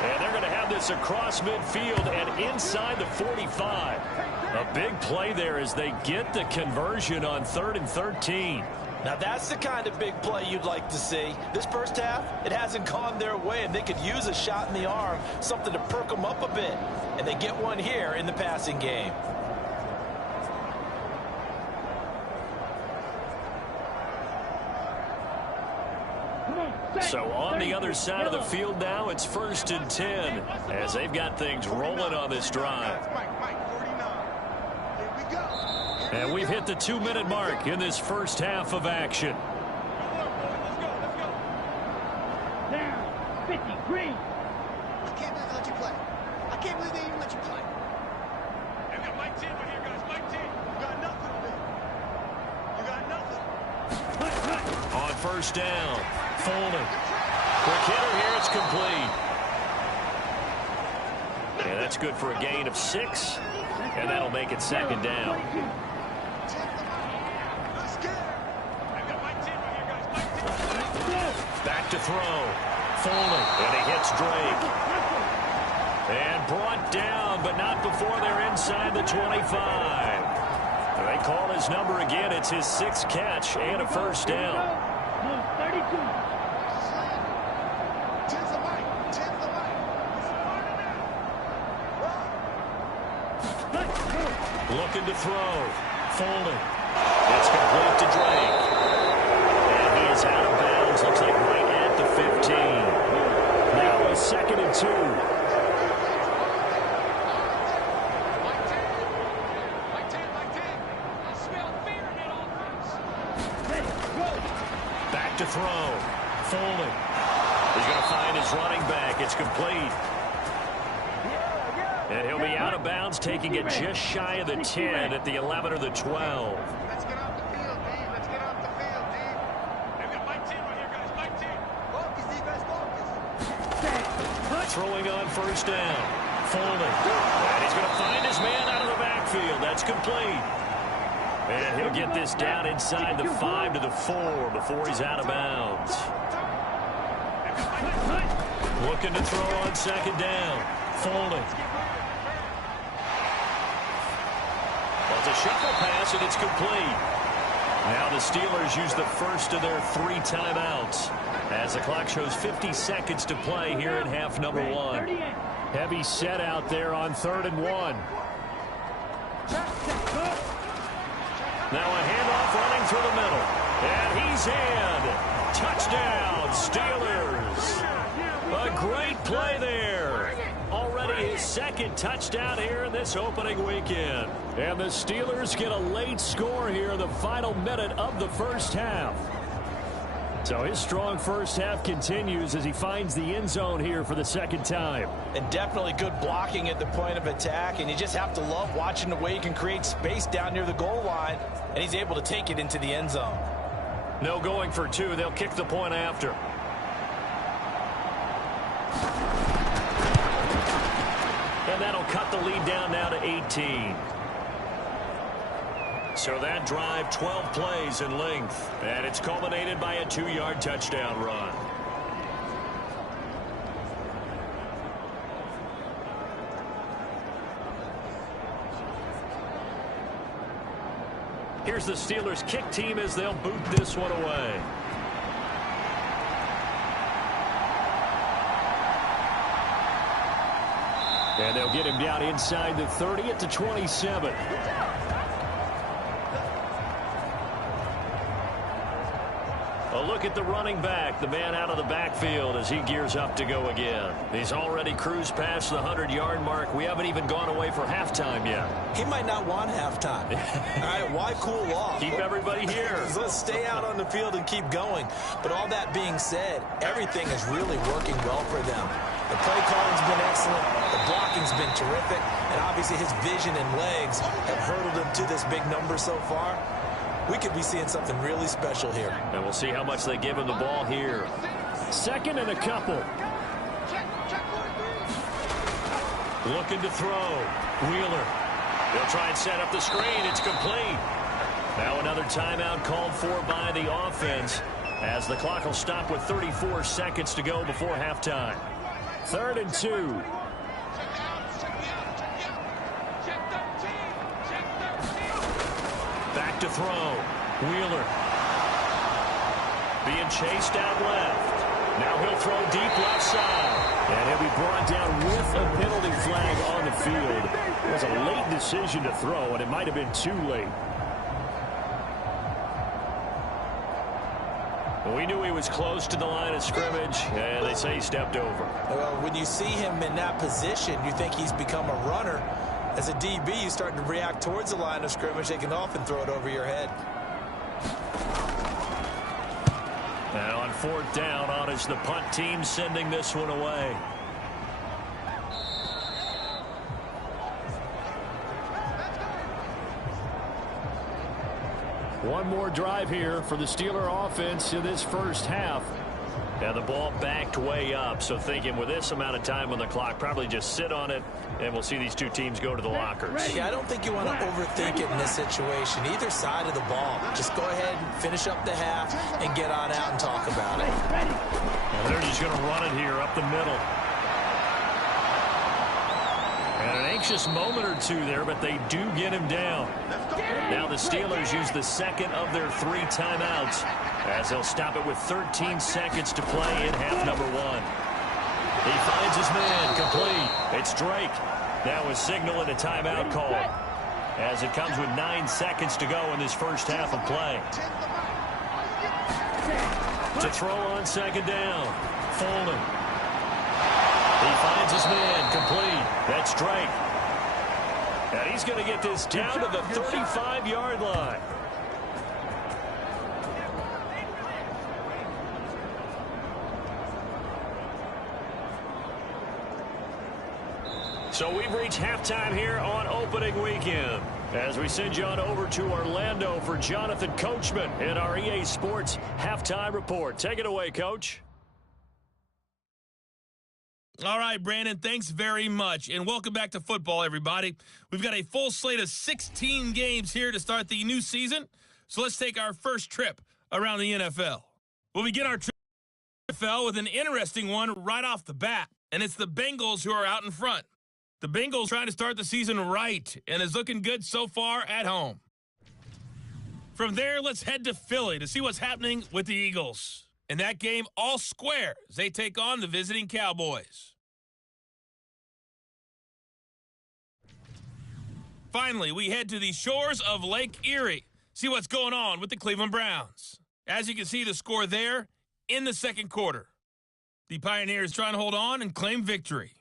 And they're going to have this across midfield and inside the 45. A big play there as they get the conversion on 3rd and 13. Now that's the kind of big play you'd like to see. This first half, it hasn't gone their way, and they could use a shot in the arm, something to perk them up a bit. And they get one here in the passing game. So on the other side of the field now, it's 1st and 10 as they've got things rolling on this drive. And we've hit the 2-minute mark in this first half of action. Down, 50, green. I can't believe they let you play. I can't believe they even let you play. You got Mike Team right here, guys. Mike Team. You got nothing, man. You got nothing. On 1st down, Foley. Quick hitter here, it's complete. And that's good for a gain of 6. And that'll make it 2nd down. Back to throw. Foley. And he hits Drake. And brought down, but not before they're inside the 25. They call his number again. It's his 6th catch and a 1st down. 32. Looking to throw. Foley. It's complete to Drake. And he is out of bounds. Looks like right at the 15. Now a 2nd and 2. Back to throw. Foley. He's going to find his running back. It's complete. And he'll be out of bounds, taking it just shy of the 10 at the 11 or the 12. Let's get off the field, D. Let's get off the field, D. They've got Mike Team right here, guys. Mike Team. Focus, defense, focus. Throwing on 1st down. Foley. And he's going to find his man out of the backfield. That's complete. And he'll get this down inside the 5 to the 4 before he's out of bounds. Looking to throw on 2nd down. Foley. Well, it's a shuffle pass, and it's complete. Now the Steelers use the first of their 3 timeouts as the clock shows 50 seconds to play here in half number 1. Heavy set out there on 3rd and 1. Now a handoff running through the middle. And he's in. Touchdown, Steelers. A great play there. Already his 2nd touchdown here in this opening weekend. And the Steelers get a late score here in the final minute of the first half. So his strong first half continues as he finds the end zone here for the 2nd time. And definitely good blocking at the point of attack. And you just have to love watching the way he can create space down near the goal line. And he's able to take it into the end zone. No going for 2. They'll kick the point after. And that'll cut the lead down now to 18. So that drive, 12 plays in length. And it's culminated by a 2-yard touchdown run. Here's the Steelers kick team as they'll boot this one away. And they'll get him down inside the 30 at the 27. A look at the running back, the man out of the backfield as he gears up to go again. He's already cruised past the 100-yard mark. We haven't even gone away for halftime yet. He might not want halftime. All right, why cool off? Keep everybody here. Let's stay out on the field and keep going. But all that being said, everything is really working well for them. The play calling's been excellent. The blocking's been terrific. And obviously his vision and legs have hurdled him to this big number so far. We could be seeing something really special here. And we'll see how much they give him the ball here. 2nd and a couple. Looking to throw. Wheeler. They'll try and set up the screen. It's complete. Now another timeout called for by the offense as the clock will stop with 34 seconds to go before halftime. 3rd and 2. Back to throw. Wheeler. being chased out left. Now he'll throw deep left side. And he'll be brought down with a penalty flag on the field. It was a late decision to throw, and it might have been too late. We knew he was close to the line of scrimmage, and they say he stepped over. Well, when you see him in that position, you think he's become a runner. As a DB, you start to react towards the line of scrimmage. They can often throw it over your head. Now on fourth down, on is the punt team sending this one away. One more drive here for the Steeler offense in this first half. Now the ball backed way up, so thinking with this amount of time on the clock, probably just sit on it, and we'll see these two teams go to the lockers. Yeah, I don't think you want to overthink it in this situation. Either side of the ball. Just go ahead and finish up the half and get on out and talk about it. And they're just going to run it here up the middle. And an anxious moment or two there, but they do get him down. Now the Steelers use the second of their 3 timeouts as they'll stop it with 13 seconds to play in half number 1. He finds his man complete. It's Drake. That was signaling a timeout call as it comes with 9 seconds to go in this first half of play. To throw on second down, Foreman. He finds his man complete. That's Drake. And he's going to get this down to the 35-yard line. So we've reached halftime here on opening weekend as we send you on over to Orlando for Jonathan Coachman in our EA Sports Halftime Report. Take it away, Coach. All right, Brandon, thanks very much, and welcome back to football, everybody. We've got a full slate of 16 games here to start the new season, so let's take our first trip around the NFL. We'll begin our trip to the NFL with an interesting one right off the bat, and it's the Bengals who are out in front. The Bengals trying to start the season right, and is looking good so far at home. From there, let's head to Philly to see what's happening with the Eagles. In that game, all square as they take on the visiting Cowboys. Finally, we head to the shores of Lake Erie. See what's going on with the Cleveland Browns. As you can see, the score there in the second quarter. The Pioneers trying to hold on and claim victory.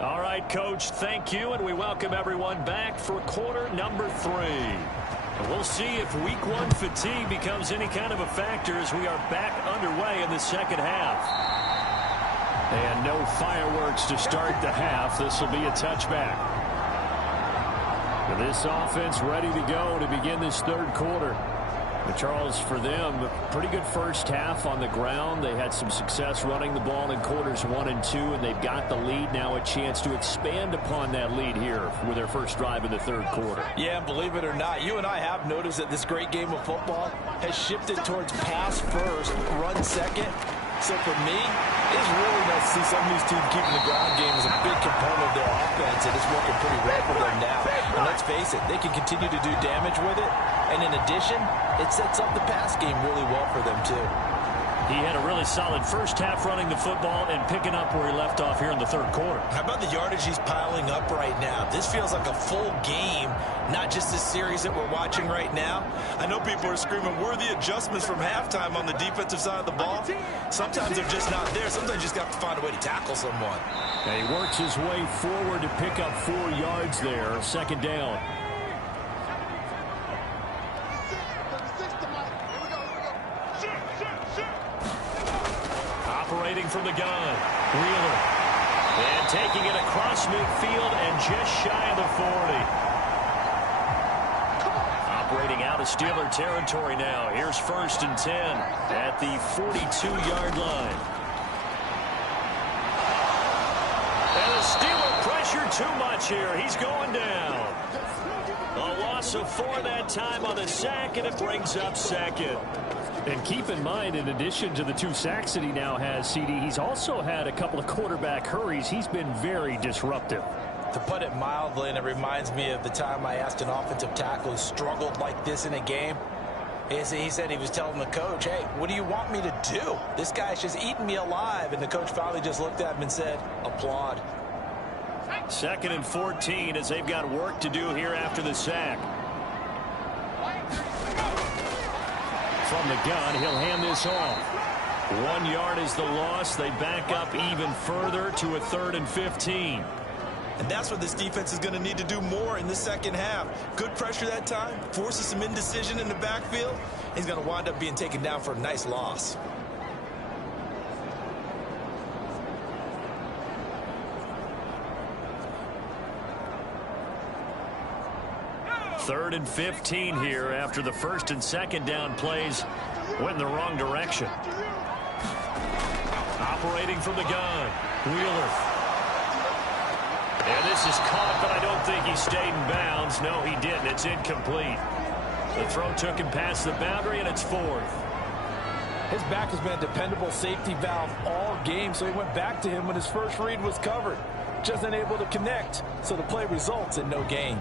All right, Coach, thank you, and we welcome everyone back for quarter number 3. And we'll see if week 1 fatigue becomes any kind of a factor as we are back underway in the second half. And no fireworks to start the half. This will be a touchback. This offense ready to go to begin this third quarter. But Charles, for them, a pretty good first half on the ground. They had some success running the ball in quarters 1 and 2, and they've got the lead now, a chance to expand upon that lead here with their first drive in the third quarter. Yeah, believe it or not, you and I have noticed that this great game of football has shifted towards pass first, run second. So for me, it's really nice to see some of these teams keeping the ground game as a big component of their offense, and it's working pretty well for them now. And let's face it, they can continue to do damage with it. And in addition, it sets up the pass game really well for them, too. He had a really solid first half running the football and picking up where he left off here in the third quarter. How about the yardage he's piling up right now? This feels like a full game, not just this series that we're watching right now. I know people are screaming, where are the adjustments from halftime on the defensive side of the ball? Sometimes they're just not there. Sometimes you just have to find a way to tackle someone. And he works his way forward to pick up 4 yards there, second down. Operating from the gun, Wheeler. And taking it across midfield and just shy of the 40. Operating out of Steeler territory now. Here's 1st and 10 at the 42-yard line. too much here. He's going down. A loss of 4 that time on the sack, and it brings up second. And keep in mind, in addition to the 2 sacks that he now has, CD, he's also had a couple of quarterback hurries. He's been very disruptive. To put it mildly, and it reminds me of the time I asked an offensive tackle who struggled like this in a game. He said he was telling the coach, hey, what do you want me to do? This guy's just eating me alive. And the coach finally just looked at him and said, applaud. 2nd and 14 as they've got work to do here after the sack. From the gun, he'll hand this off. 1 yard is the loss. They back up even further to a 3rd and 15. And that's what this defense is going to need to do more in the second half. Good pressure that time, forces some indecision in the backfield. He's going to wind up being taken down for a nice loss. Third and 15 here after the 1st and 2nd down plays went in the wrong direction. Operating from the gun, Wheeler. And this is caught, but I don't think he stayed in bounds. No, he didn't. It's incomplete. The throw took him past the boundary, and it's 4th. His back has been a dependable safety valve all game, so he went back to him when his first read was covered. Just unable to connect, so the play results in no gain.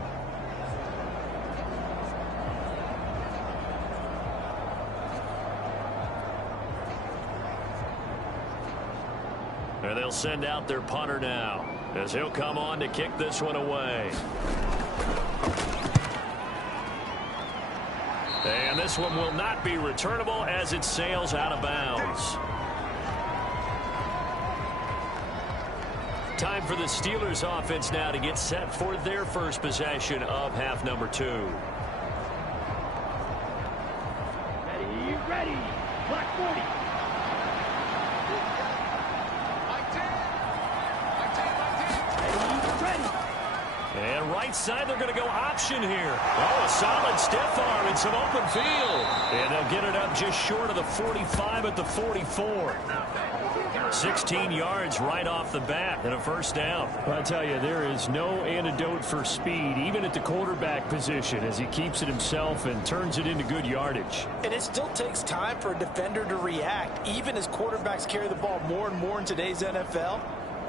And they'll send out their punter now, as he'll come on to kick this one away. And this one will not be returnable as it sails out of bounds. Time for the Steelers offense now to get set for their first possession of half number 2. Ready. Black 40. And right side, they're going to go option here. Oh, a solid stiff arm and some open field. And they'll get it up just short of the 45 at the 44. 16 yards right off the bat and a first down. I tell you, there is no antidote for speed, even at the quarterback position, as he keeps it himself and turns it into good yardage. And it still takes time for a defender to react. Even as quarterbacks carry the ball more and more in today's NFL,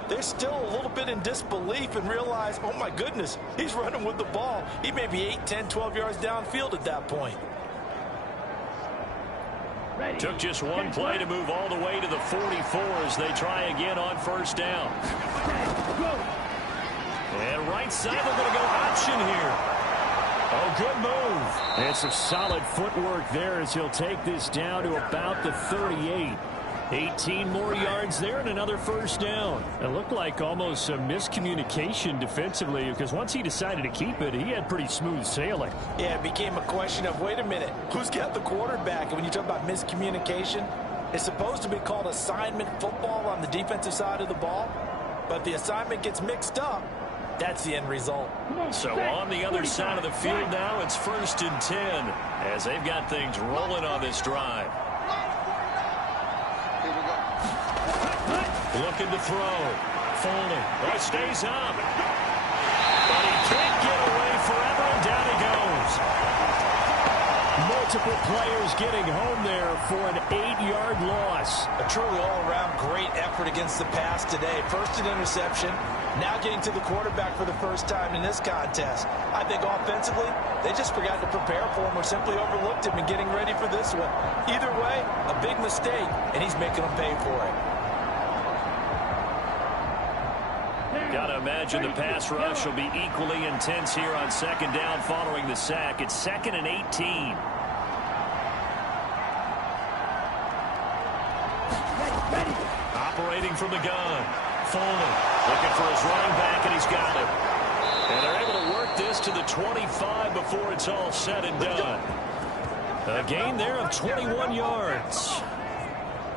they're still a little bit in disbelief and realize, oh my goodness, he's running with the ball. He may be 8, 10, 12 yards downfield at that point. Ready. Took just one play to move all the way to the 44 as they try again on first down. And right side, they're going to go option here. Oh, good move. And some solid footwork there as he'll take this down to about the 38. 18 more yards there and another first down. It looked like almost a miscommunication defensively, because once he decided to keep it, he had pretty smooth sailing. Yeah, it became a question of, wait a minute, who's got the quarterback? And when you talk about miscommunication, it's supposed to be called assignment football on the defensive side of the ball. But if the assignment gets mixed up, that's the end result. So on the other side of the field now, it's 1st and 10 as they've got things rolling on this drive. Looking to throw. Folding. Oh, stays up. But he can't get away forever, and down he goes. Multiple players getting home there for an 8-yard loss. A truly all-around great effort against the pass today. First an interception, now getting to the quarterback for the first time in this contest. I think offensively, they just forgot to prepare for him or simply overlooked him in getting ready for this one. Either way, a big mistake, and he's making them pay for it. Got to imagine the pass rush will be equally intense here on second down following the sack. It's 2nd and 18. Operating from the gun. Folding. Looking for his running back, and he's got it. And they're able to work this to the 25 before it's all said and done. A gain there of 21 yards.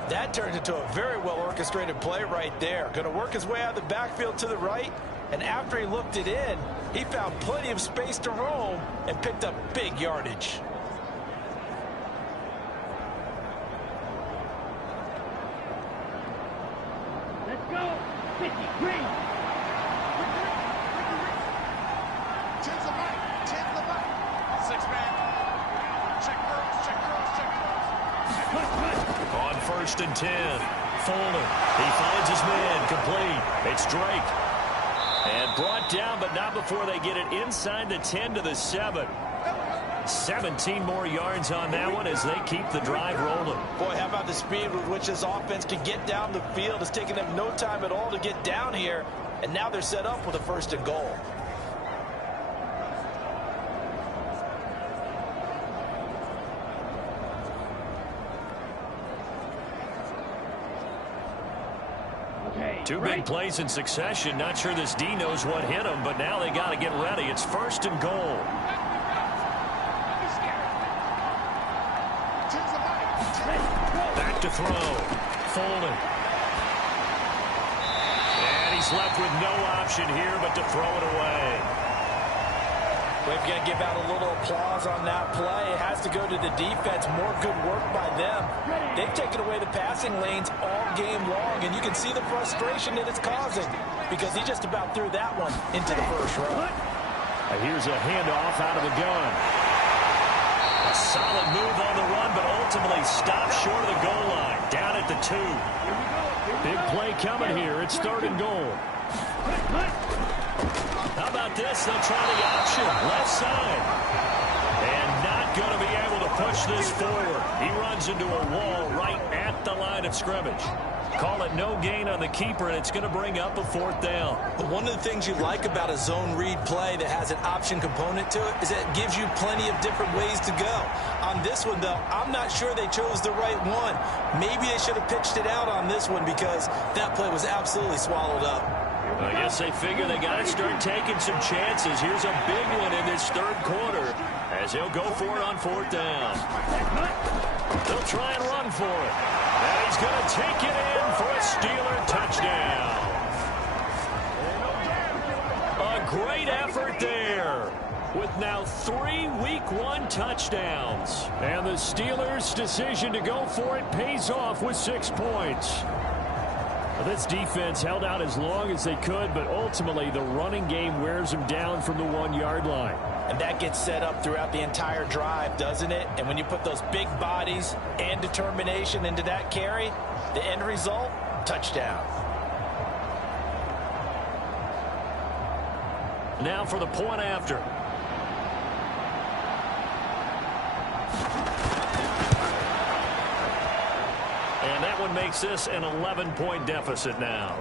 That turned into a very well-orchestrated play right there. Going to work his way out of the backfield to the right, and after he looked it in, he found plenty of space to roam and picked up big yardage. Let's go. 50 green. On 1st and 10. Fuller. He finds his man. Complete. It's Drake. And brought down, but not before they get it inside the 10 to the 7. 17 more yards on that one as they keep the drive rolling. Boy, how about the speed with which this offense can get down the field? It's taking them no time at all to get down here, and now they're set up with a 1st and goal. Two big plays in succession. Not sure this D knows what hit him, but now they got to get ready. It's 1st and goal. Back to throw. Folding. And he's left with no option here but to throw it away. We've got to give out a little applause on that play. It has to go to the defense. More good work by them. They've taken away the passing lanes all game long, and you can see the frustration that it's causing because he just about threw that one into the first row. Here's a handoff out of the gun. A solid move on the run, but ultimately stopped short of the goal line. Down at the 2. Big play coming here. It's 3rd and goal. How about this? They'll try the option. Left side. And not going to be able to push this forward. He runs into a wall right at the line of scrimmage. Call it no gain on the keeper, and it's going to bring up a 4th down. But one of the things you like about a zone read play that has an option component to it is that it gives you plenty of different ways to go. On this one, though, I'm not sure they chose the right one. Maybe they should have pitched it out on this one because that play was absolutely swallowed up. I guess they figure they got to start taking some chances. Here's a big one in this 3rd quarter as he'll go for it on 4th down. They'll try and run for it. And he's going to take it in for a Steeler touchdown. A great effort there with now 3 Week 1 touchdowns. And the Steelers' decision to go for it pays off with 6 points. This defense held out as long as they could, but ultimately the running game wears them down from the 1-yard line. And that gets set up throughout the entire drive, doesn't it? And when you put those big bodies and determination into that carry, the end result, touchdown. Now for the point after. And that one makes this an 11-point deficit now.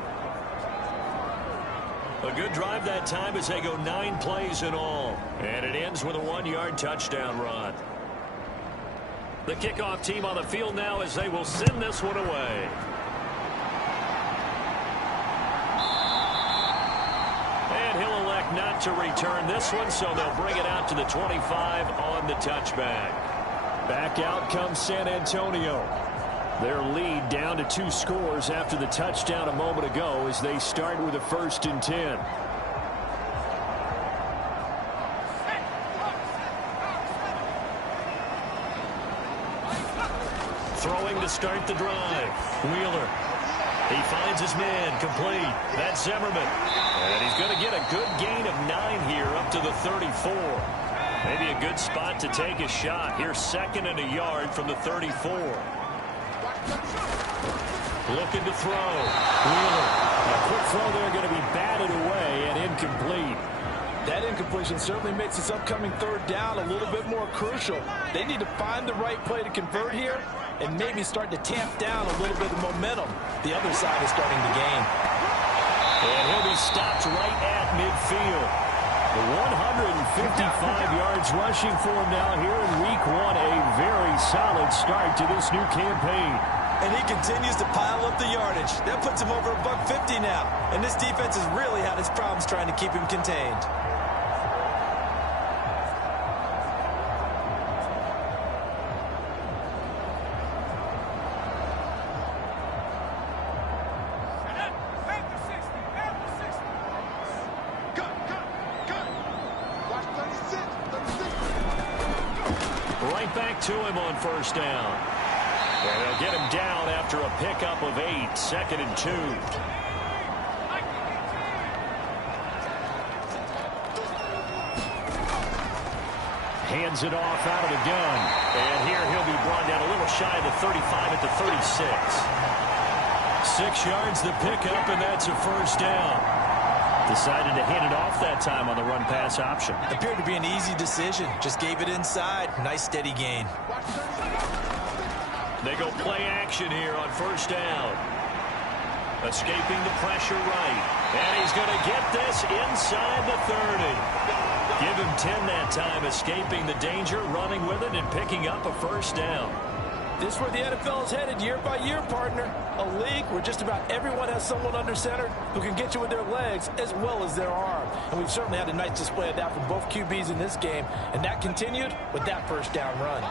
A good drive that time as they go 9 plays in all. And it ends with a 1-yard touchdown run. The kickoff team on the field now as they will send this one away. And he'll elect not to return this one, so they'll bring it out to the 25 on the touchback. Back out comes San Antonio. Their lead down to 2 scores after the touchdown a moment ago as they start with a 1st and 10. Throwing to start the drive. Wheeler. He finds his man. Complete. That's Zimmerman. And he's going to get a good gain of 9 here up to the 34. Maybe a good spot to take a shot. Here's 2nd and a yard from the 34. Looking to throw. Wheeler. A quick throw there going to be batted away and incomplete. That incompletion certainly makes this upcoming 3rd down a little bit more crucial. They need to find the right play to convert here and maybe start to tamp down a little bit of momentum. The other side is starting to gain. And he'll be stopped right at midfield. 155 yards rushing for him now here in Week 1. A very solid start to this new campaign. And he continues to pile up the yardage. That puts him over $150 now. And this defense has really had its problems trying to keep him contained. Right back to him on 1st down. And they'll get him down after a pickup of 8, 2nd and 2. Hands it off out of the gun. And here he'll be brought down a little little shy of the 35 at the 36. 6 yards to pick up, and that's a first down. Decided to hand it off that time on the run-pass option. Appeared to be an easy decision. Just gave it inside. Nice steady gain. They go play action here on first down. Escaping the pressure right. And he's going to get this inside the 30. Give him 10 that time, escaping the danger, running with it, and picking up a first down. This is where the NFL is headed year by year, partner. A league where just about everyone has someone under center who can get you with their legs as well as their arm. And we've certainly had a nice display of that from both QBs in this game. And that continued with that first down run.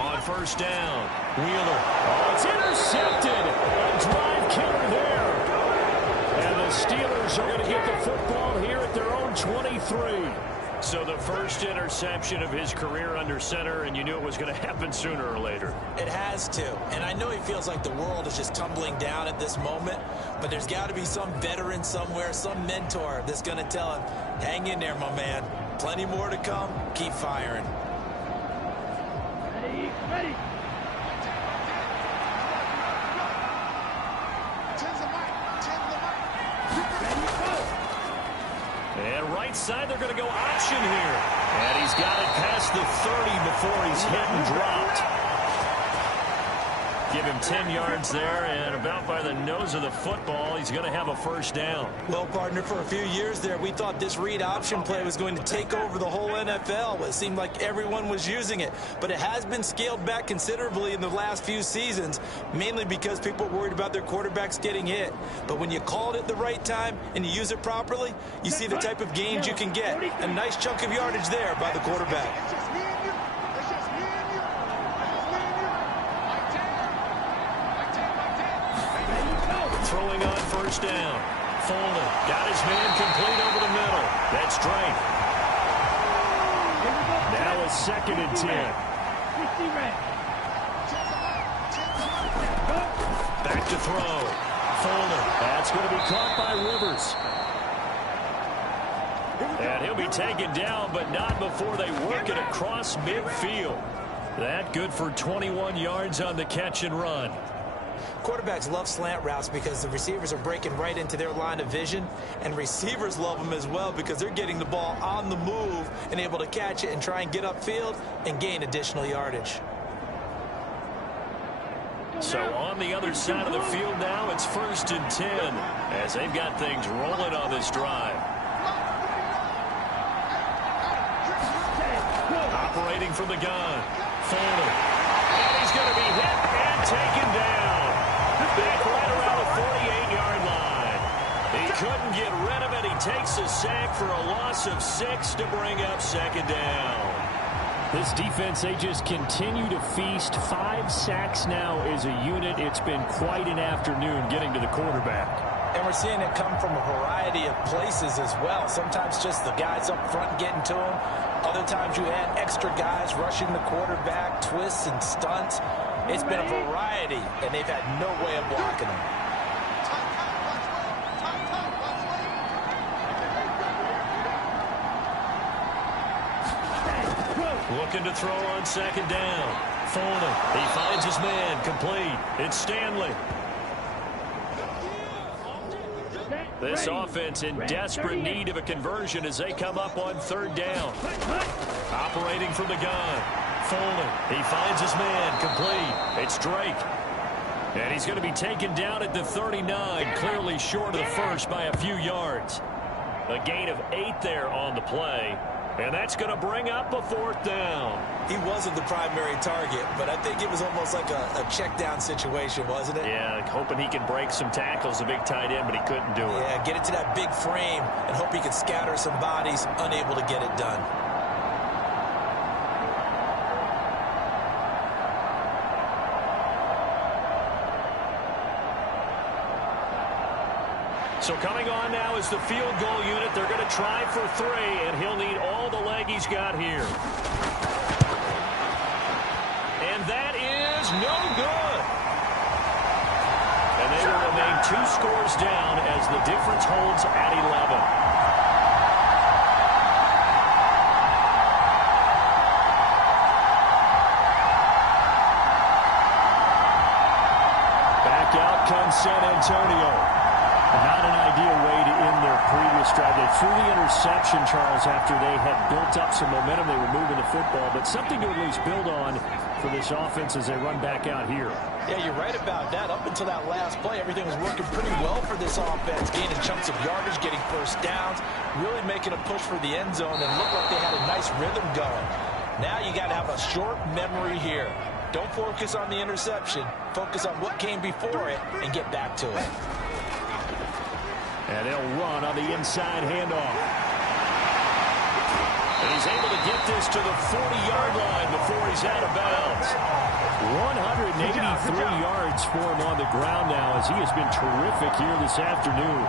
On first down, Wheeler. Oh, it's intercepted. A drive killer there. And the Steelers are going to get the football here at their own 23. so the first interception of his career under center, and you knew it was going to happen sooner or later. It has to. And I know he feels like the world is just tumbling down at this moment, but there's got to be some veteran somewhere, some mentor that's going to tell him, hang in there, my man. Plenty more to come. Keep firing. Ready, ready. And right side, they're going to go option here. And he's got it past the 30 before he's hit and dropped. Give him 10 yards there, and about by the nose of the football, he's going to have a first down. Well, partner, for a few years there, we thought this read option play was going to take over the whole NFL. It seemed like everyone was using it, but it has been scaled back considerably in the last few seasons, mainly because people are worried about their quarterbacks getting hit. But when you call it at the right time and you use it properly, you see the type of gains you can get. A nice chunk of yardage there by the quarterback. Throwing on first down. Fullman got his man complete over the middle. That's Drake. Now a 2nd and 10. Back to throw. Fullman. That's going to be caught by Rivers. And he'll be taken down, but not before they work it across midfield. That good for 21 yards on the catch and run. Quarterbacks love slant routes because the receivers are breaking right into their line of vision, and receivers love them as well because they're getting the ball on the move and able to catch it and try and get upfield and gain additional yardage. So on the other side of the field now, it's 1st and 10 as they've got things rolling on this drive. Operating from the gun. Fuller. And he's going to be hit and taken down. Back right around the 48-yard line. He couldn't get rid of it. He takes a sack for a loss of 6 to bring up 2nd down. This defense, they just continue to feast. 5 sacks now as a unit. It's been quite an afternoon getting to the quarterback. And we're seeing it come from a variety of places as well. Sometimes just the guys up front getting to him. Other times you had extra guys rushing the quarterback, twists and stunts. It's been a variety, and they've had no way of blocking him. Looking to throw on 2nd down. Fullman. He finds his man complete. It's Stanley. This offense in desperate need of a conversion as they come up on 3rd down. Operating from the gun. Fullman. He finds his man complete. It's Drake. And he's going to be taken down at the 39, clearly short of the first by a few yards. A gain of 8 there on the play. And that's going to bring up a 4th down. He wasn't the primary target, but I think it was almost like a check down situation, wasn't it? Yeah, hoping he can break some tackles, a big tight end, but he couldn't do it. Yeah, get it to that big frame and hope he can scatter some bodies, unable to get it done. So coming on now is the field goal unit. They're going to try for 3, and he'll need all the leg he's got here. And that is no good. And they will remain 2 scores down as the difference holds at 11. San Antonio. Not an ideal way to end their previous drive. They threw the interception, Charles, after they had built up some momentum. They were moving the football, but something to at least build on for this offense as they run back out here. Yeah, you're right about that. Up until that last play, everything was working pretty well for this offense, gaining chunks of yardage, getting first downs, really making a push for the end zone, and looked like they had a nice rhythm going. Now you got to have a short memory here. Don't focus on the interception. Focus on what came before it and get back to it. And they'll run on the inside handoff. And he's able to get this to the 40-yard line before he's out of bounds. 183 yards for him on the ground now as he has been terrific here this afternoon.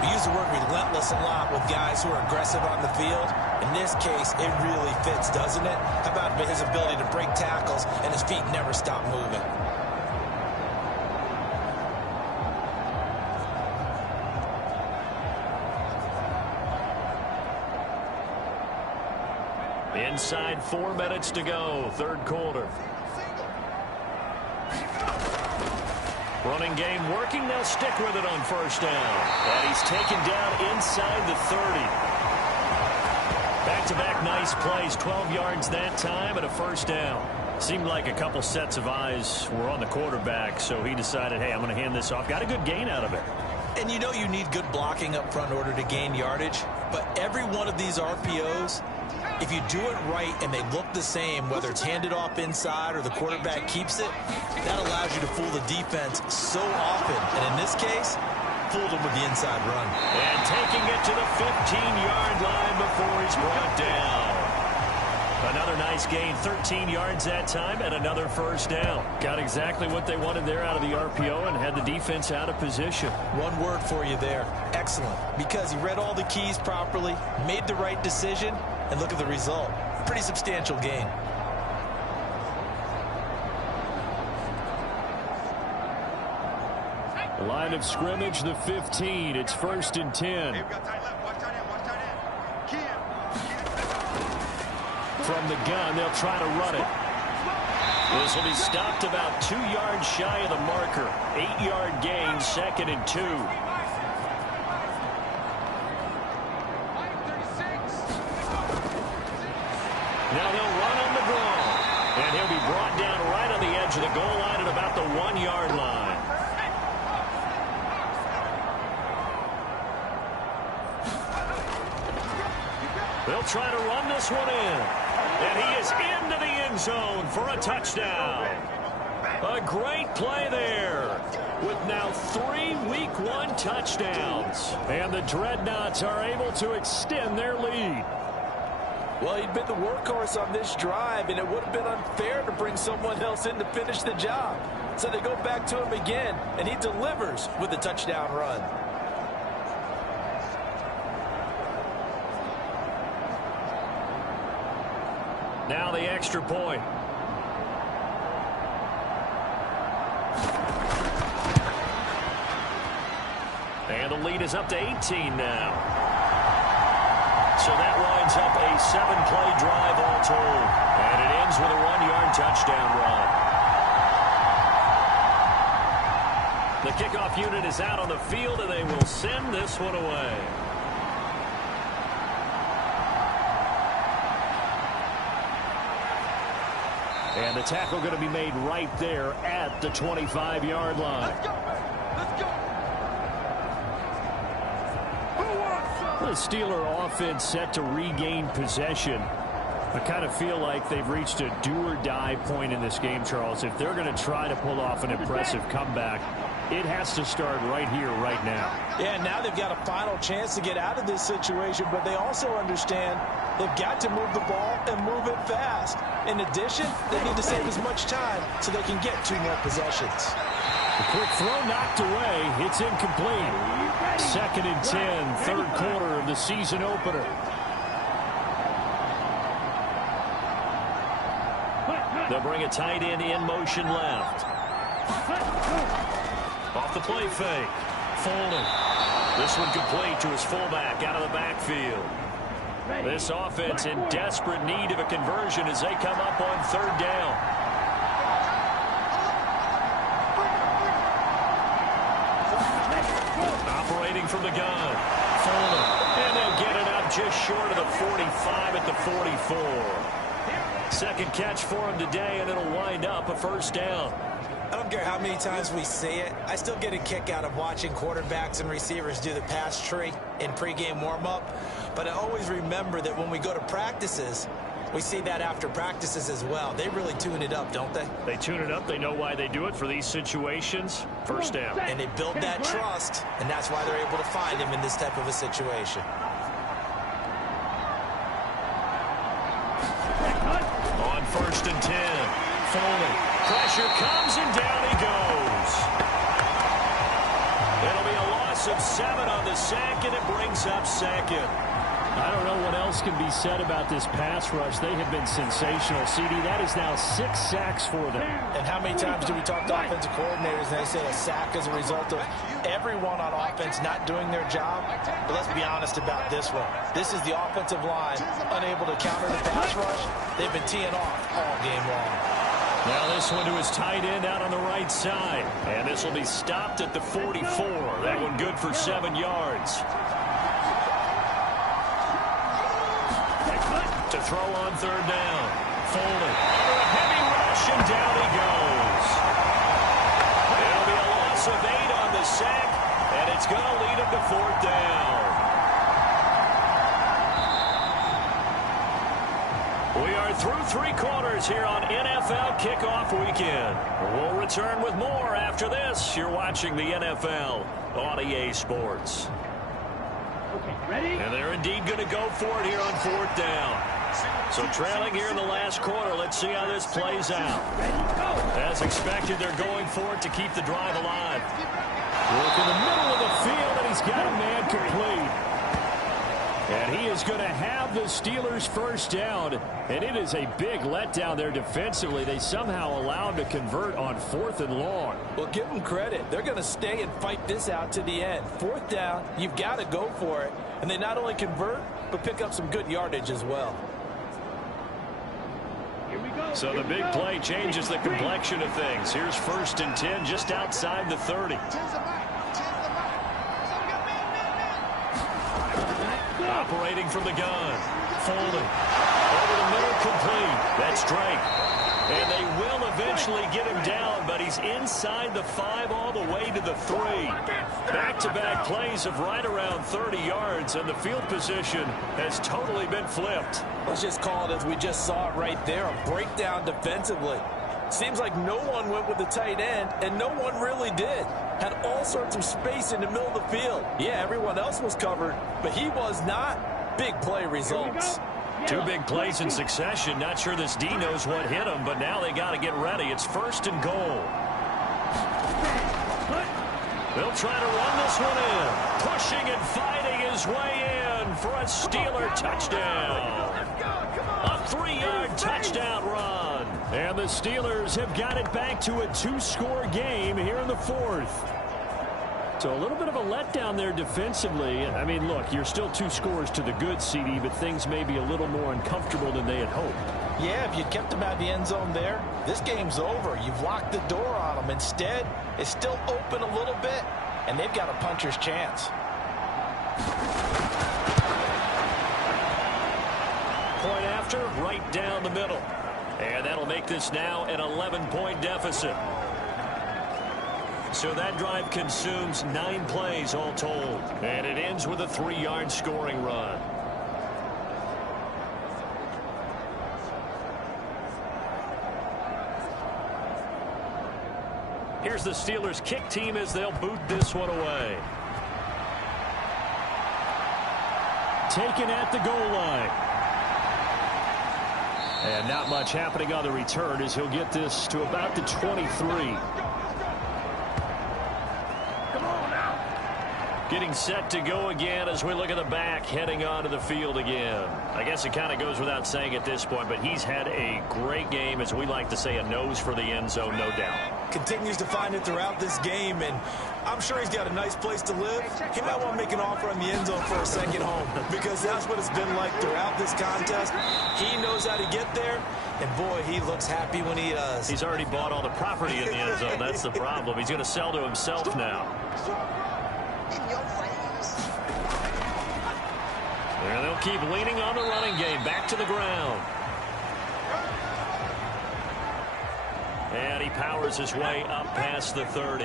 We use the word relentless a lot with guys who are aggressive on the field. In this case, it really fits, doesn't it? How about his ability to break tackles and his feet never stop moving? Inside 4 minutes to go, third quarter. Running game working. They'll stick with it on first down. And he's taken down inside the 30. Back-to-back nice plays, 12 yards that time and a first down. Seemed like a couple sets of eyes were on the quarterback, so he decided, hey, I'm going to hand this off. Got a good gain out of it. And you know you need good blocking up front in order to gain yardage, but every one of these RPOs, if you do it right and they look the same, whether it's handed off inside or the quarterback keeps it, that allows you to fool the defense so often. And in this case, fooled him with the inside run. And taking it to the 15-yard line before he's brought down. Another nice gain, 13 yards that time, and another first down. Got exactly what they wanted there out of the RPO and had the defense out of position. One word for you there, excellent. Because he read all the keys properly, made the right decision, and look at the result. Pretty substantial gain. The line of scrimmage, the 15. It's 1st and 10. Hey, we got tight left. Watch tight end. Watch tight end. Key him. From the gun, they'll try to run it. This will be stopped about 2 yards shy of the marker. 8-yard gain, 2nd and 2. Now they'll run on the draw. And he'll be brought down right on the edge of the goal line at about the 1-yard line. They'll try to run this one in. And he is into the end zone for a touchdown. A great play there with now 3 Week 1 touchdowns. And the Dreadnoughts are able to extend their lead. Well, he'd been the workhorse on this drive, and it would have been unfair to bring someone else in to finish the job. So they go back to him again, and he delivers with a touchdown run. Now the extra point. And the lead is up to 18 now. So that winds up a 7-play drive all told. And it ends with a 1-yard touchdown run. The kickoff unit is out on the field, and they will send this one away. And the tackle going to be made right there at the 25-yard line. Let's go, man. Let's go. The Steeler offense set to regain possession. I kind of feel like they've reached a do-or-die point in this game, Charles. If they're going to try to pull off an impressive comeback, it has to start right here, right now. Yeah, now they've got a final chance to get out of this situation, but they also understand they've got to move the ball and move it fast. In addition, they need to save as much time so they can get 2 more possessions. The quick throw knocked away. It's incomplete. 2nd and 10, third quarter of the season opener. They'll bring a tight end in motion left. Off the play fake. Folding. This one complete to his fullback out of the backfield. This offense in desperate need of a conversion as they come up on 3rd down. Operating from the gun. Fuller. And they'll get it up just short of the 45 at the 44. Second catch for him today, and it'll wind up a first down. I don't care how many times we see it. I still get a kick out of watching quarterbacks and receivers do the pass tree in pregame warm-up. But I always remember that when we go to practices, we see that after practices as well. They really tune it up, don't they? They tune it up. They know why they do it for these situations. First down. And they build that trust, and that's why they're able to find him in this type of a situation. On 1st and 10. Foley. Pressure comes, and down he goes. It'll be a loss of 7 on the sack, and it brings up second. I don't know what else can be said about this pass rush. They have been sensational. CD, that is now 6 sacks for them. And how many times do we talk to offensive coordinators and they say a sack is a result of everyone on offense not doing their job? But let's be honest about this one. This is the offensive line unable to counter the pass rush. They've been teeing off all game long. Now this one to his tight end out on the right side. And this will be stopped at the 44. That one good for 7 yards. To throw on 3rd down. Foley under a heavy rush, and down he goes. It'll be a loss of 8 on the sack, and it's going to lead him to 4th down. We are through 3 quarters here on NFL Kickoff Weekend. We'll return with more after this. You're watching the NFL on EA Sports. Ready? And they're indeed going to go for it here on 4th down. So trailing here in the last quarter. Let's see how this plays out. As expected, they're going for it to keep the drive alive. Work in the middle of the field, and he's got a man complete. And he is going to have the Steelers' first down. And it is a big letdown there defensively. They somehow allow him to convert on 4th and long. Well, give them credit. They're going to stay and fight this out to the end. 4th down, you've got to go for it. And they not only convert, but pick up some good yardage as well. So the big play changes the complexion of things. Here's 1st and 10 just outside the 30. Operating from the gun. Foley. Over the middle, complete. That's Drake. And they will eventually get him down, but he's inside the 5 all the way to the 3. Back-to-back plays of right around 30 yards, and the field position has totally been flipped. Let's just call it as we just saw it right there, a breakdown defensively. Seems like no one went with the tight end, and no one really did. Had all sorts of space in the middle of the field. Yeah, everyone else was covered, but he was not. Big play results. 2 big plays in succession. Not sure this D knows what hit him, but now they got to get ready. It's 1st and goal. They'll try to run this one in. Pushing and fighting his way in for a Steeler touchdown. A 3-yard touchdown run. And the Steelers have got it back to a 2-score game here in the 4th. So a little bit of a letdown there defensively. I mean, look, you're still 2 scores to the good, CD, but things may be a little more uncomfortable than they had hoped. Yeah, if you'd kept them out of the end zone there, this game's over. You've locked the door on them. Instead, it's still open a little bit, and they've got a puncher's chance. Point after, right down the middle. And that'll make this now an 11-point deficit. So that drive consumes 9 plays all told. And it ends with a 3-yard scoring run. Here's the Steelers kick team as they'll boot this one away. Taken at the goal line. And not much happening on the return as he'll get this to about the 23. Getting set to go again as we look at the back heading onto the field again. I guess it kind of goes without saying at this point, but he's had a great game, as we like to say, a nose for the end zone, no doubt. Continues to find it throughout this game, and I'm sure he's got a nice place to live. He might want to make an offer on the end zone for a second home, because that's what it's been like throughout this contest. He knows how to get there, and boy, he looks happy when he does. He's already bought all the property in the end zone. That's the problem. He's going to sell to himself now. And they'll keep leaning on the running game. Back to the ground. And he powers his way up past the 30.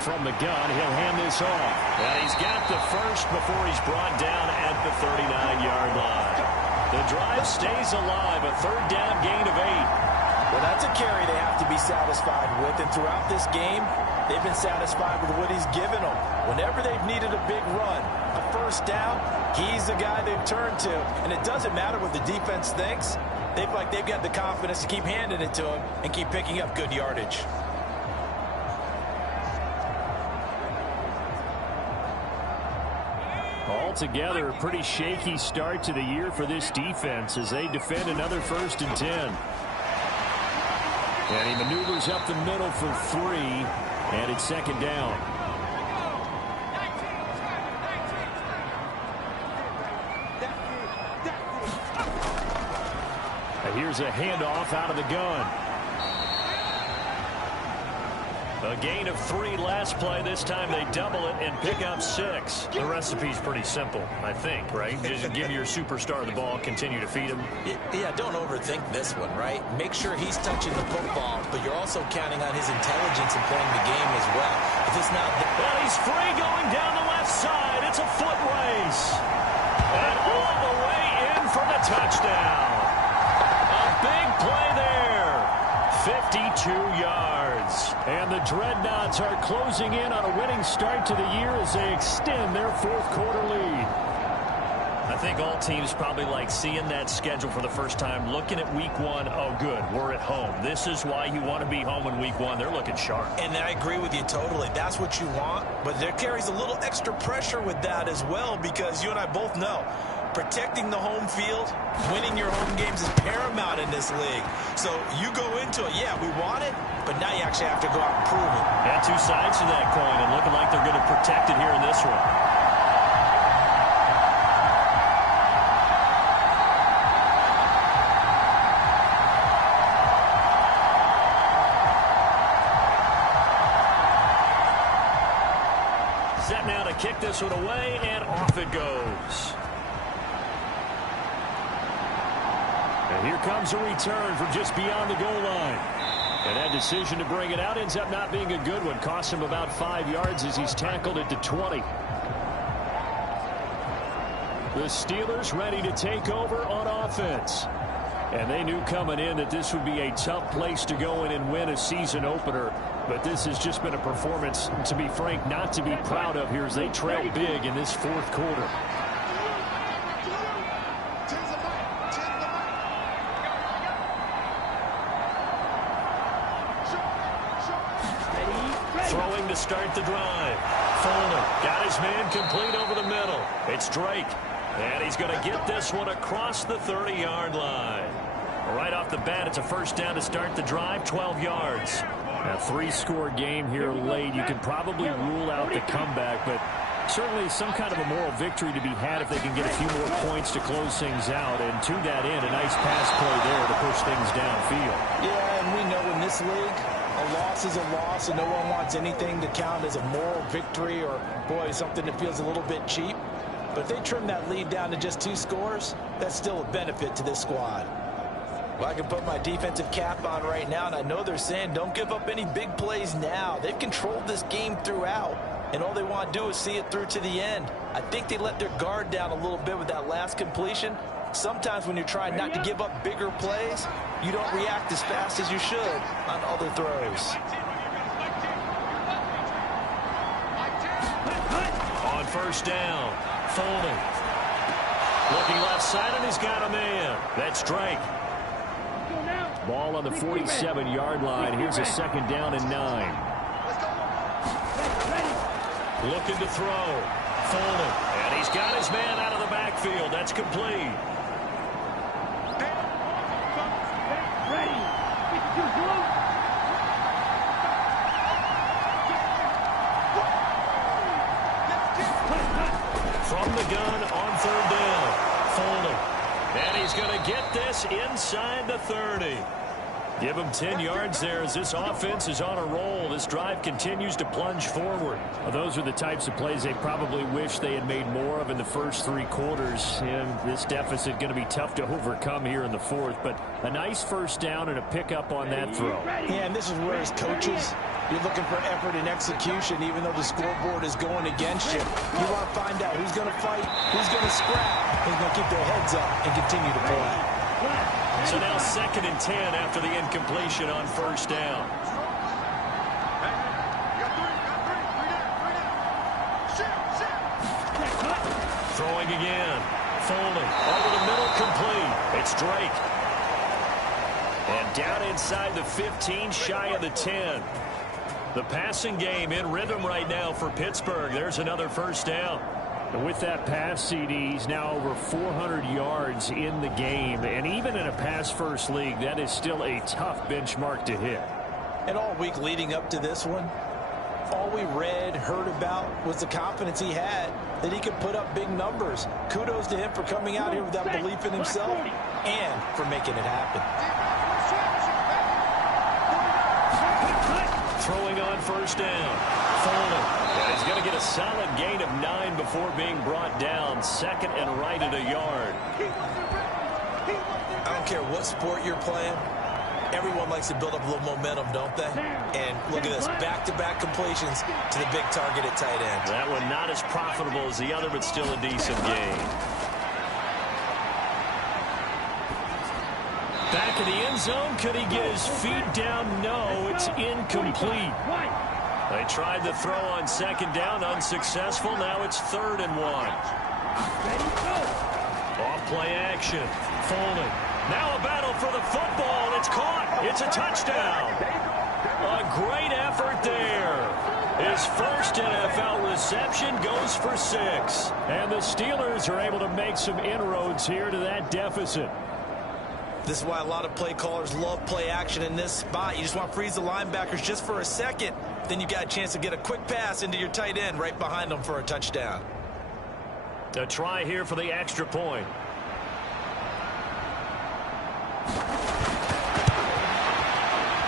From the gun, he'll hand this off. And he's got the first before he's brought down at the 39-yard line. The drive stays alive. A third down gain of 8. Well, that's a carry they have to be satisfied with. And throughout this game, they've been satisfied with what he's given them. Whenever they've needed a big run, a first down, he's the guy they've turned to. And it doesn't matter what the defense thinks. They've got the confidence to keep handing it to him and keep picking up good yardage. Altogether, a pretty shaky start to the year for this defense as they defend another 1st and 10. And he maneuvers up the middle for 3, and it's 2nd down. And here's a handoff out of the gun. A gain of 3 last play. This time they double it and pick up 6. The recipe's pretty simple, I think, right? Just give your superstar the ball, continue to feed him. Yeah, don't overthink this one, right? Make sure he's touching the football, but you're also counting on his intelligence in playing the game as well. If it's not... Well, he's free going down the left side. It's a foot race. And all the way in for the touchdown. A big play there. 52 yards. And the Dreadnoughts are closing in on a winning start to the year as they extend their 4th quarter lead. I think all teams probably like seeing that schedule for the first time, looking at week 1. Oh, good, we're at home. This is why you want to be home in week 1. They're looking sharp. And I agree with you totally. That's what you want. But there carries a little extra pressure with that as well, because you and I both know protecting the home field, winning your home games is paramount in this league. So you go into it, yeah, we want it, but now you actually have to go out and prove it. Yeah, 2 sides to that coin, and looking like they're going to protect it here in this one. Set now to kick this one away, and off it goes. And here comes a return from just beyond the goal line. And that decision to bring it out ends up not being a good one. Cost him about 5 yards as he's tackled it to 20. The Steelers ready to take over on offense. And they knew coming in that this would be a tough place to go in and win a season opener. But this has just been a performance, to be frank, not to be proud of here as they trail big in this 4th quarter. Throwing to start the drive. Fuller got his man complete over the middle. It's Drake. And he's going to get this one across the 30-yard line. Right off the bat, it's a first down to start the drive, 12 yards. A 3-score game here late. You can probably rule out the comeback, but certainly some kind of a moral victory to be had if they can get a few more points to close things out. And to that end, a nice pass play there to push things downfield. Yeah, and we know in this league, a loss is a loss, and no one wants anything to count as a moral victory or, boy, something that feels a little bit cheap. But if they trim that lead down to just 2 scores, that's still a benefit to this squad. Well, I can put my defensive cap on right now, and I know they're saying don't give up any big plays now. They've controlled this game throughout, and all they want to do is see it through to the end. I think they let their guard down a little bit with that last completion. Sometimes when you're trying not to give up bigger plays, you don't react as fast as you should on other throws. On first down, Foley. Looking left side, and he's got a man. That's Drake. Ball on the 47-yard line. Here's a 2nd down and 9. Looking to throw. Foley. And he's got his man out of the backfield. That's complete. From the gun on 3rd down. Foley. And he's going to get this inside the 30. Give them 10 yards there as this offense is on a roll. This drive continues to plunge forward. Well, those are the types of plays they probably wish they had made more of in the first 3 quarters. And this deficit going to be tough to overcome here in the fourth. But a nice first down and a pickup on that throw. Yeah, and this is where as coaches, you're looking for effort and execution, even though the scoreboard is going against you. You want to find out who's going to fight, who's going to scrap, who's going to keep their heads up and continue to play. So now 2nd and 10 after the incompletion on first down. Throwing again. Folding. Over the middle, complete. It's Drake. And down inside the 15, shy of the 10. The passing game in rhythm right now for Pittsburgh. There's another first down. And with that pass, CD, he's now over 400 yards in the game. And even in a pass-first league, that is still a tough benchmark to hit. And all week leading up to this one, all we read, heard about was the confidence he had that he could put up big numbers. Kudos to him for coming out here with that belief in himself and for making it happen. Throwing on first down. Folding. And he's going to get a solid gain of 9 before being brought down. 2nd and right at a yard. I don't care what sport you're playing. Everyone likes to build up a little momentum, don't they? And look at this, back-to-back completions to the big target at tight end. That one not as profitable as the other, but still a decent gain. Back in the end zone, could he get his feet down? No, it's incomplete. They tried the throw on 2nd down, unsuccessful. Now it's 3rd and 1. Off play action, Folding. Now a battle for the football, and it's caught. It's a touchdown. A great effort there. His first NFL reception goes for 6. And the Steelers are able to make some inroads here to that deficit. This is why a lot of play callers love play action in this spot. You just want to freeze the linebackers just for a second. Then you got a chance to get a quick pass into your tight end right behind them for a touchdown. A try here for the extra point.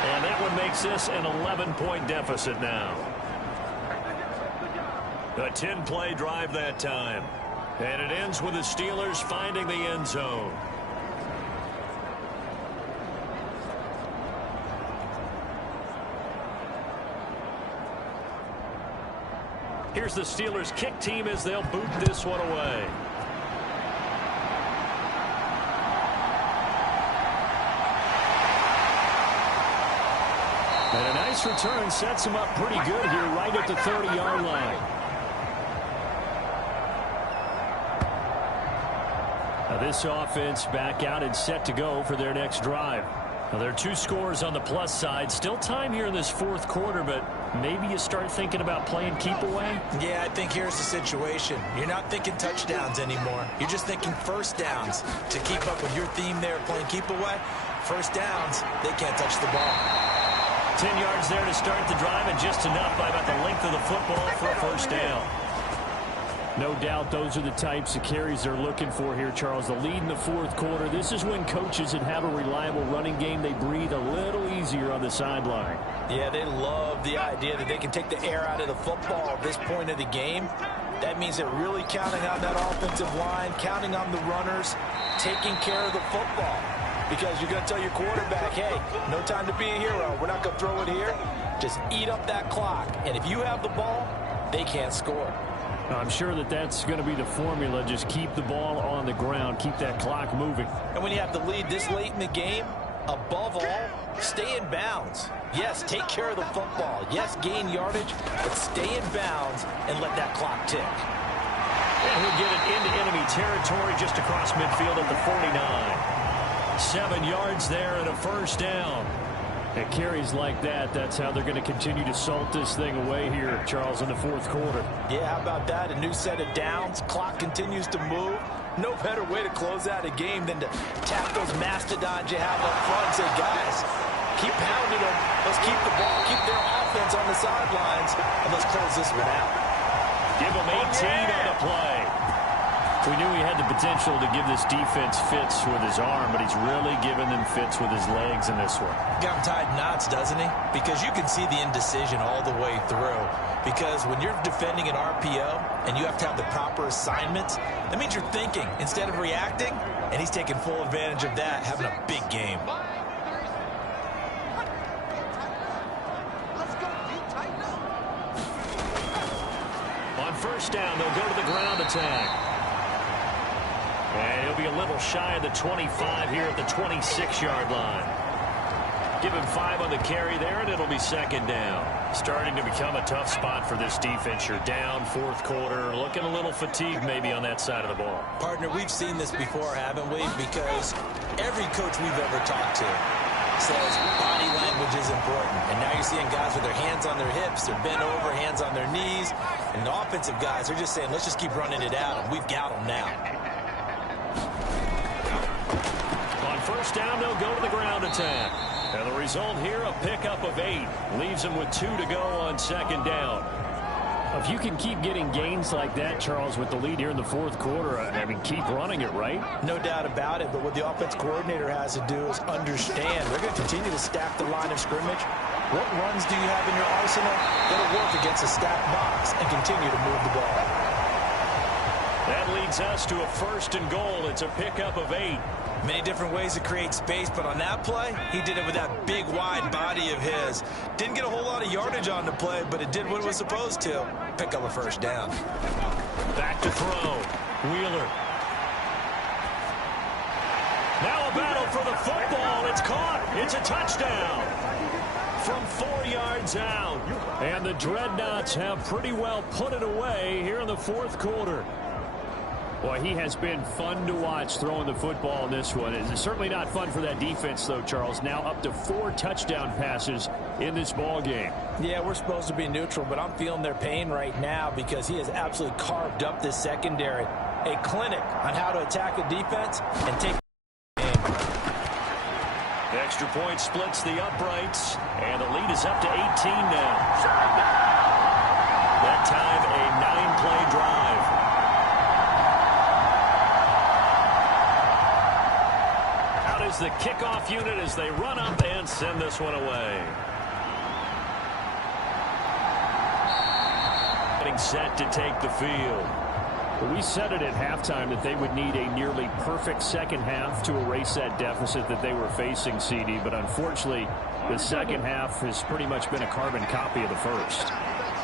And that one makes this an 11-point deficit now. A 10-play drive that time. And it ends with the Steelers finding the end zone. Here's the Steelers kick team as they'll boot this one away. And a nice return sets him up pretty good here right at the 30-yard line. Now this offense back out and set to go for their next drive. Now there are 2 scores on the plus side. Still time here in this 4th quarter, but maybe you start thinking about playing keep away? Yeah, I think here's the situation. You're not thinking touchdowns anymore. You're just thinking first downs. To keep up with your theme there, playing keep away, first downs, they can't touch the ball. 10 yards there to start the drive, and just enough by about the length of the football for a first down. No doubt those are the types of carries they're looking for here, Charles. The lead in the 4th quarter. This is when coaches that have a reliable running game, they breathe a little easier on the sideline. Yeah, they love the idea that they can take the air out of the football at this point of the game. That means they're really counting on that offensive line, counting on the runners, taking care of the football. Because you're going to tell your quarterback, hey, no time to be a hero. We're not going to throw it here. Just eat up that clock. And if you have the ball, they can't score. I'm sure that that's going to be the formula. Just keep the ball on the ground. Keep that clock moving. And when you have the lead this late in the game, above all, stay in bounds. Yes, take care of the football. Yes, gain yardage, but stay in bounds and let that clock tick. And he'll get it into enemy territory just across midfield at the 49. 7 yards there and a first down. At carries like that, that's how they're going to continue to salt this thing away here, Charles, in the 4th quarter. Yeah, how about that? A new set of downs. Clock continues to move. No better way to close out a game than to tap those mastodons you have up front and say, guys, keep pounding them. Let's keep the ball, keep their offense on the sidelines, and let's close this one out. Give them 18 on the play. We knew he had the potential to give this defense fits with his arm, but he's really given them fits with his legs in this one. Got him tied in knots, doesn't he? Because you can see the indecision all the way through. Because when you're defending an RPO and you have to have the proper assignments, that means you're thinking instead of reacting, and he's taking full advantage of that, having a big game. On first down, they'll go to the ground attack. And he'll be a little shy of the 25 here at the 26-yard line. Give him 5 on the carry there, and it'll be second down. Starting to become a tough spot for this defense. You're down fourth quarter, looking a little fatigued maybe on that side of the ball. Partner, we've seen this before, haven't we? Because every coach we've ever talked to says body language is important. And now you're seeing guys with their hands on their hips, they're bent over, hands on their knees. And the offensive guys are just saying, let's just keep running it out, and we've got them now. On first down, they'll go to the ground attack. And the result here, a pickup of 8. Leaves them with 2 to go on second down. If you can keep getting gains like that, Charles, with the lead here in the fourth quarter, I mean, keep running it, right? No doubt about it, but what the offense coordinator has to do is understand they're going to continue to stack the line of scrimmage. What runs do you have in your arsenal that'll work against a stacked box and continue to move the ball? That leads us to a first and goal. It's a pickup of 8. Many different ways to create space, but on that play, he did it with that big, wide body of his. Didn't get a whole lot of yardage on the play, but it did what it was supposed to. Pick up a first down. Back to throw. Wheeler. Now a battle for the football. It's caught. It's a touchdown. From 4 yards out. And the Dreadnoughts have pretty well put it away here in the fourth quarter. Boy, he has been fun to watch throwing the football in this one. It's certainly not fun for that defense, though, Charles. Now up to 4 touchdown passes in this ball game. Yeah, we're supposed to be neutral, but I'm feeling their pain right now because he has absolutely carved up this secondary. A clinic on how to attack a defense and take the game. The extra point splits the uprights, and the lead is up to 18 now. That time, a 9-play drive. The kickoff unit as they run up and send this one away. Getting set to take the field. Well, we said it at halftime that they would need a nearly perfect second half to erase that deficit that they were facing, CD, but unfortunately the second half has pretty much been a carbon copy of the first.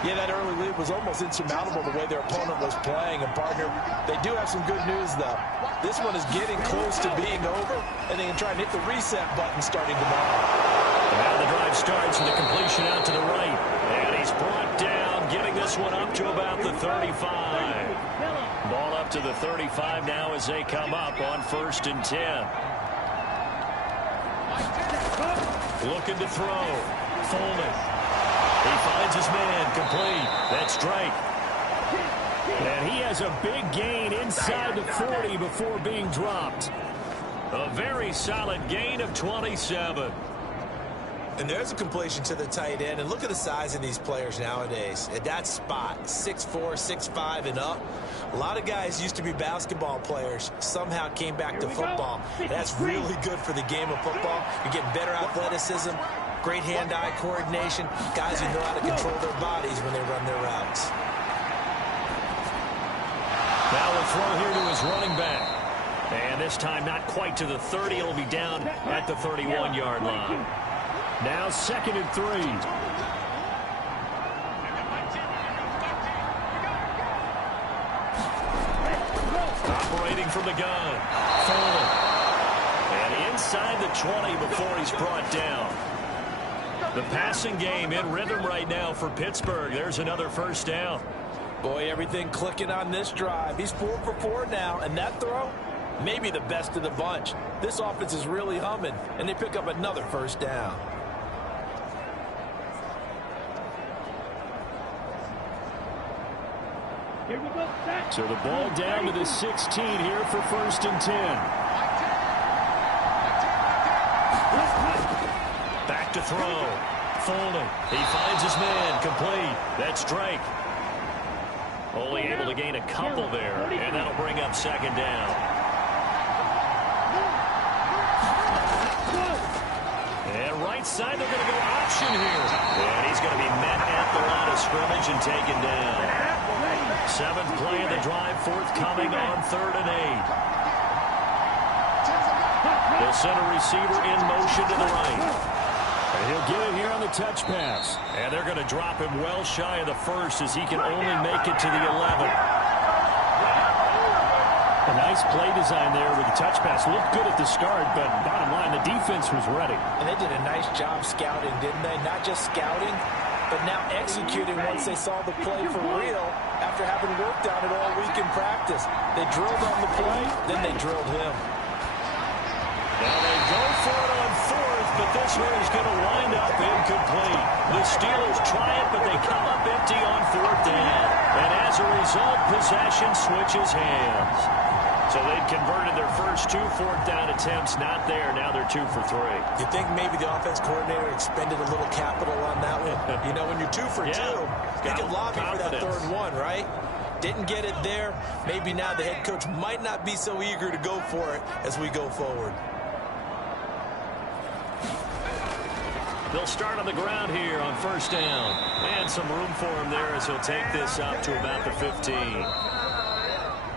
Yeah, that early lead was almost insurmountable the way their opponent was playing. And, partner, they do have some good news, though. This one is getting close to being over, and they can try and hit the reset button starting tomorrow. Now the drive starts with a completion out to the right. And he's brought down, getting this one up to about the 35. Ball up to the 35 now as they come up on 1st and 10. Looking to throw. Folding. He finds his man, complete. That's Drake. And he has a big gain inside the 40 before being dropped. A very solid gain of 27. And there's a completion to the tight end. And look at the size of these players nowadays. At that spot, 6'4", 6'5", and up. A lot of guys used to be basketball players, somehow came back to football. That's really good for the game of football. You're getting better athleticism, great hand-eye coordination, guys who know how to control their bodies when they run their routes. Now a throw here to his running back. And this time not quite to the 30. It'll be down at the 31-yard line. Now 2nd and 3. Operating from the gun. Forward. And inside the 20 before he's brought down. The passing game in rhythm right now for Pittsburgh. There's another first down. Boy, everything clicking on this drive. He's 4 for 4 now, and that throw, maybe the best of the bunch. This offense is really humming, and they pick up another first down. Here we go. So the ball down to the 16 here for 1st and 10. Back to throw. Folding. He finds his man. Complete. That's Drake. Only able to gain a couple there, and that'll bring bring up second down. And right side, they're going to go option here. And he's going to be met at the line of scrimmage and taken down. 7th play of the drive, forthcoming on 3rd and 8. They'll send a receiver in motion to the right. And he'll get it here on the touch pass. And they're going to drop him well shy of the 1st as he can only make it to the 11. A nice play design there with the touch pass. Looked good at the start, but bottom line, the defense was ready. And they did a nice job scouting, didn't they? Not just scouting, but now executing once they saw the play for real after having worked on it all week in practice. They drilled on the play, then they drilled him. Now they go for it on 4th, but this one is going to wind up incomplete. The Steelers try it, but they come up empty on 4th down. And as a result, possession switches hands. So they'd converted their first 2 4th down attempts. Not there. Now they're 2 for 3. You think maybe the offense coordinator expended a little capital on that one? You know, when you're 2 for 2, you can lobby for that 3rd one, right? Didn't get it there. Maybe now the head coach might not be so eager to go for it as we go forward. They'll start on the ground here on 1st down. And some room for him there as he'll take this up to about the 15.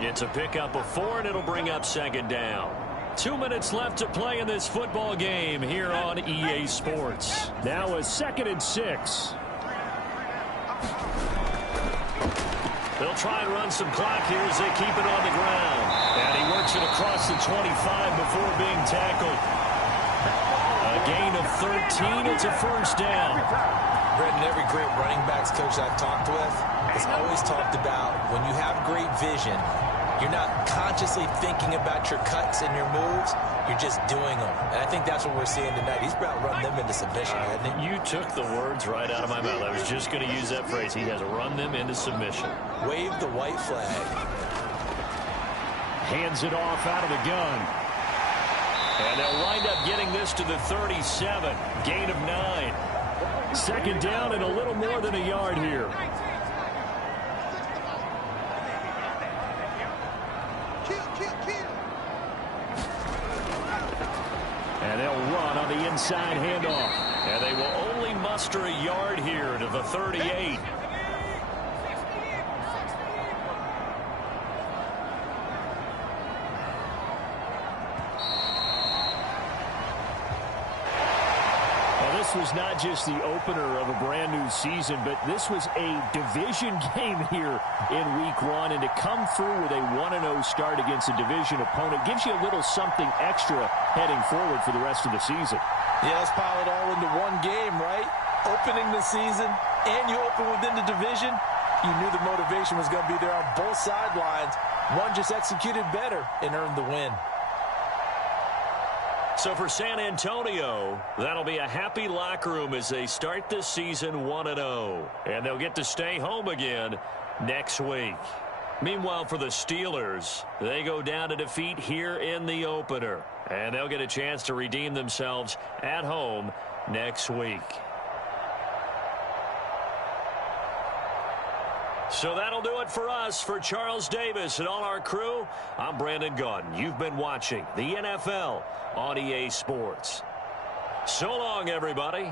It's a pickup of 4, and it'll bring up 2nd down. 2 minutes left to play in this football game here on EA Sports. Now a 2nd and 6. They'll try and run some clock here as they keep it on the ground. And he works it across the 25 before being tackled. A gain of 13. It's a 1st down. Brendan, every great running backs coach I've talked with has always talked about when you have great vision, you're not consciously thinking about your cuts and your moves. You're just doing them. And I think that's what we're seeing tonight. He's about to run them into submission, hasn't he? You took the words right out of my mouth. I was just going to use that phrase. He has run them into submission. Wave the white flag. Hands it off out of the gun. And they'll wind up getting this to the 37. Gain of 9. 2nd down and a little more than a yard here. And they'll run on the inside handoff. And they will only muster a yard here to the 38. This was not just the opener of a brand new season, but this was a division game here in week 1. And to come through with a 1-0 start against a division opponent gives you a little something extra heading forward for the rest of the season. Yeah, let's pile it all into one game, right? Opening the season, and you open within the division. You knew the motivation was going to be there on both sidelines. One just executed better and earned the win. So for San Antonio, that'll be a happy locker room as they start this season 1-0. And they'll get to stay home again next week. Meanwhile, for the Steelers, they go down to defeat here in the opener. And they'll get a chance to redeem themselves at home next week. So that'll do it for us. For Charles Davis and all our crew, I'm Brandon Gaudin. You've been watching the NFL on EA Sports. So long, everybody.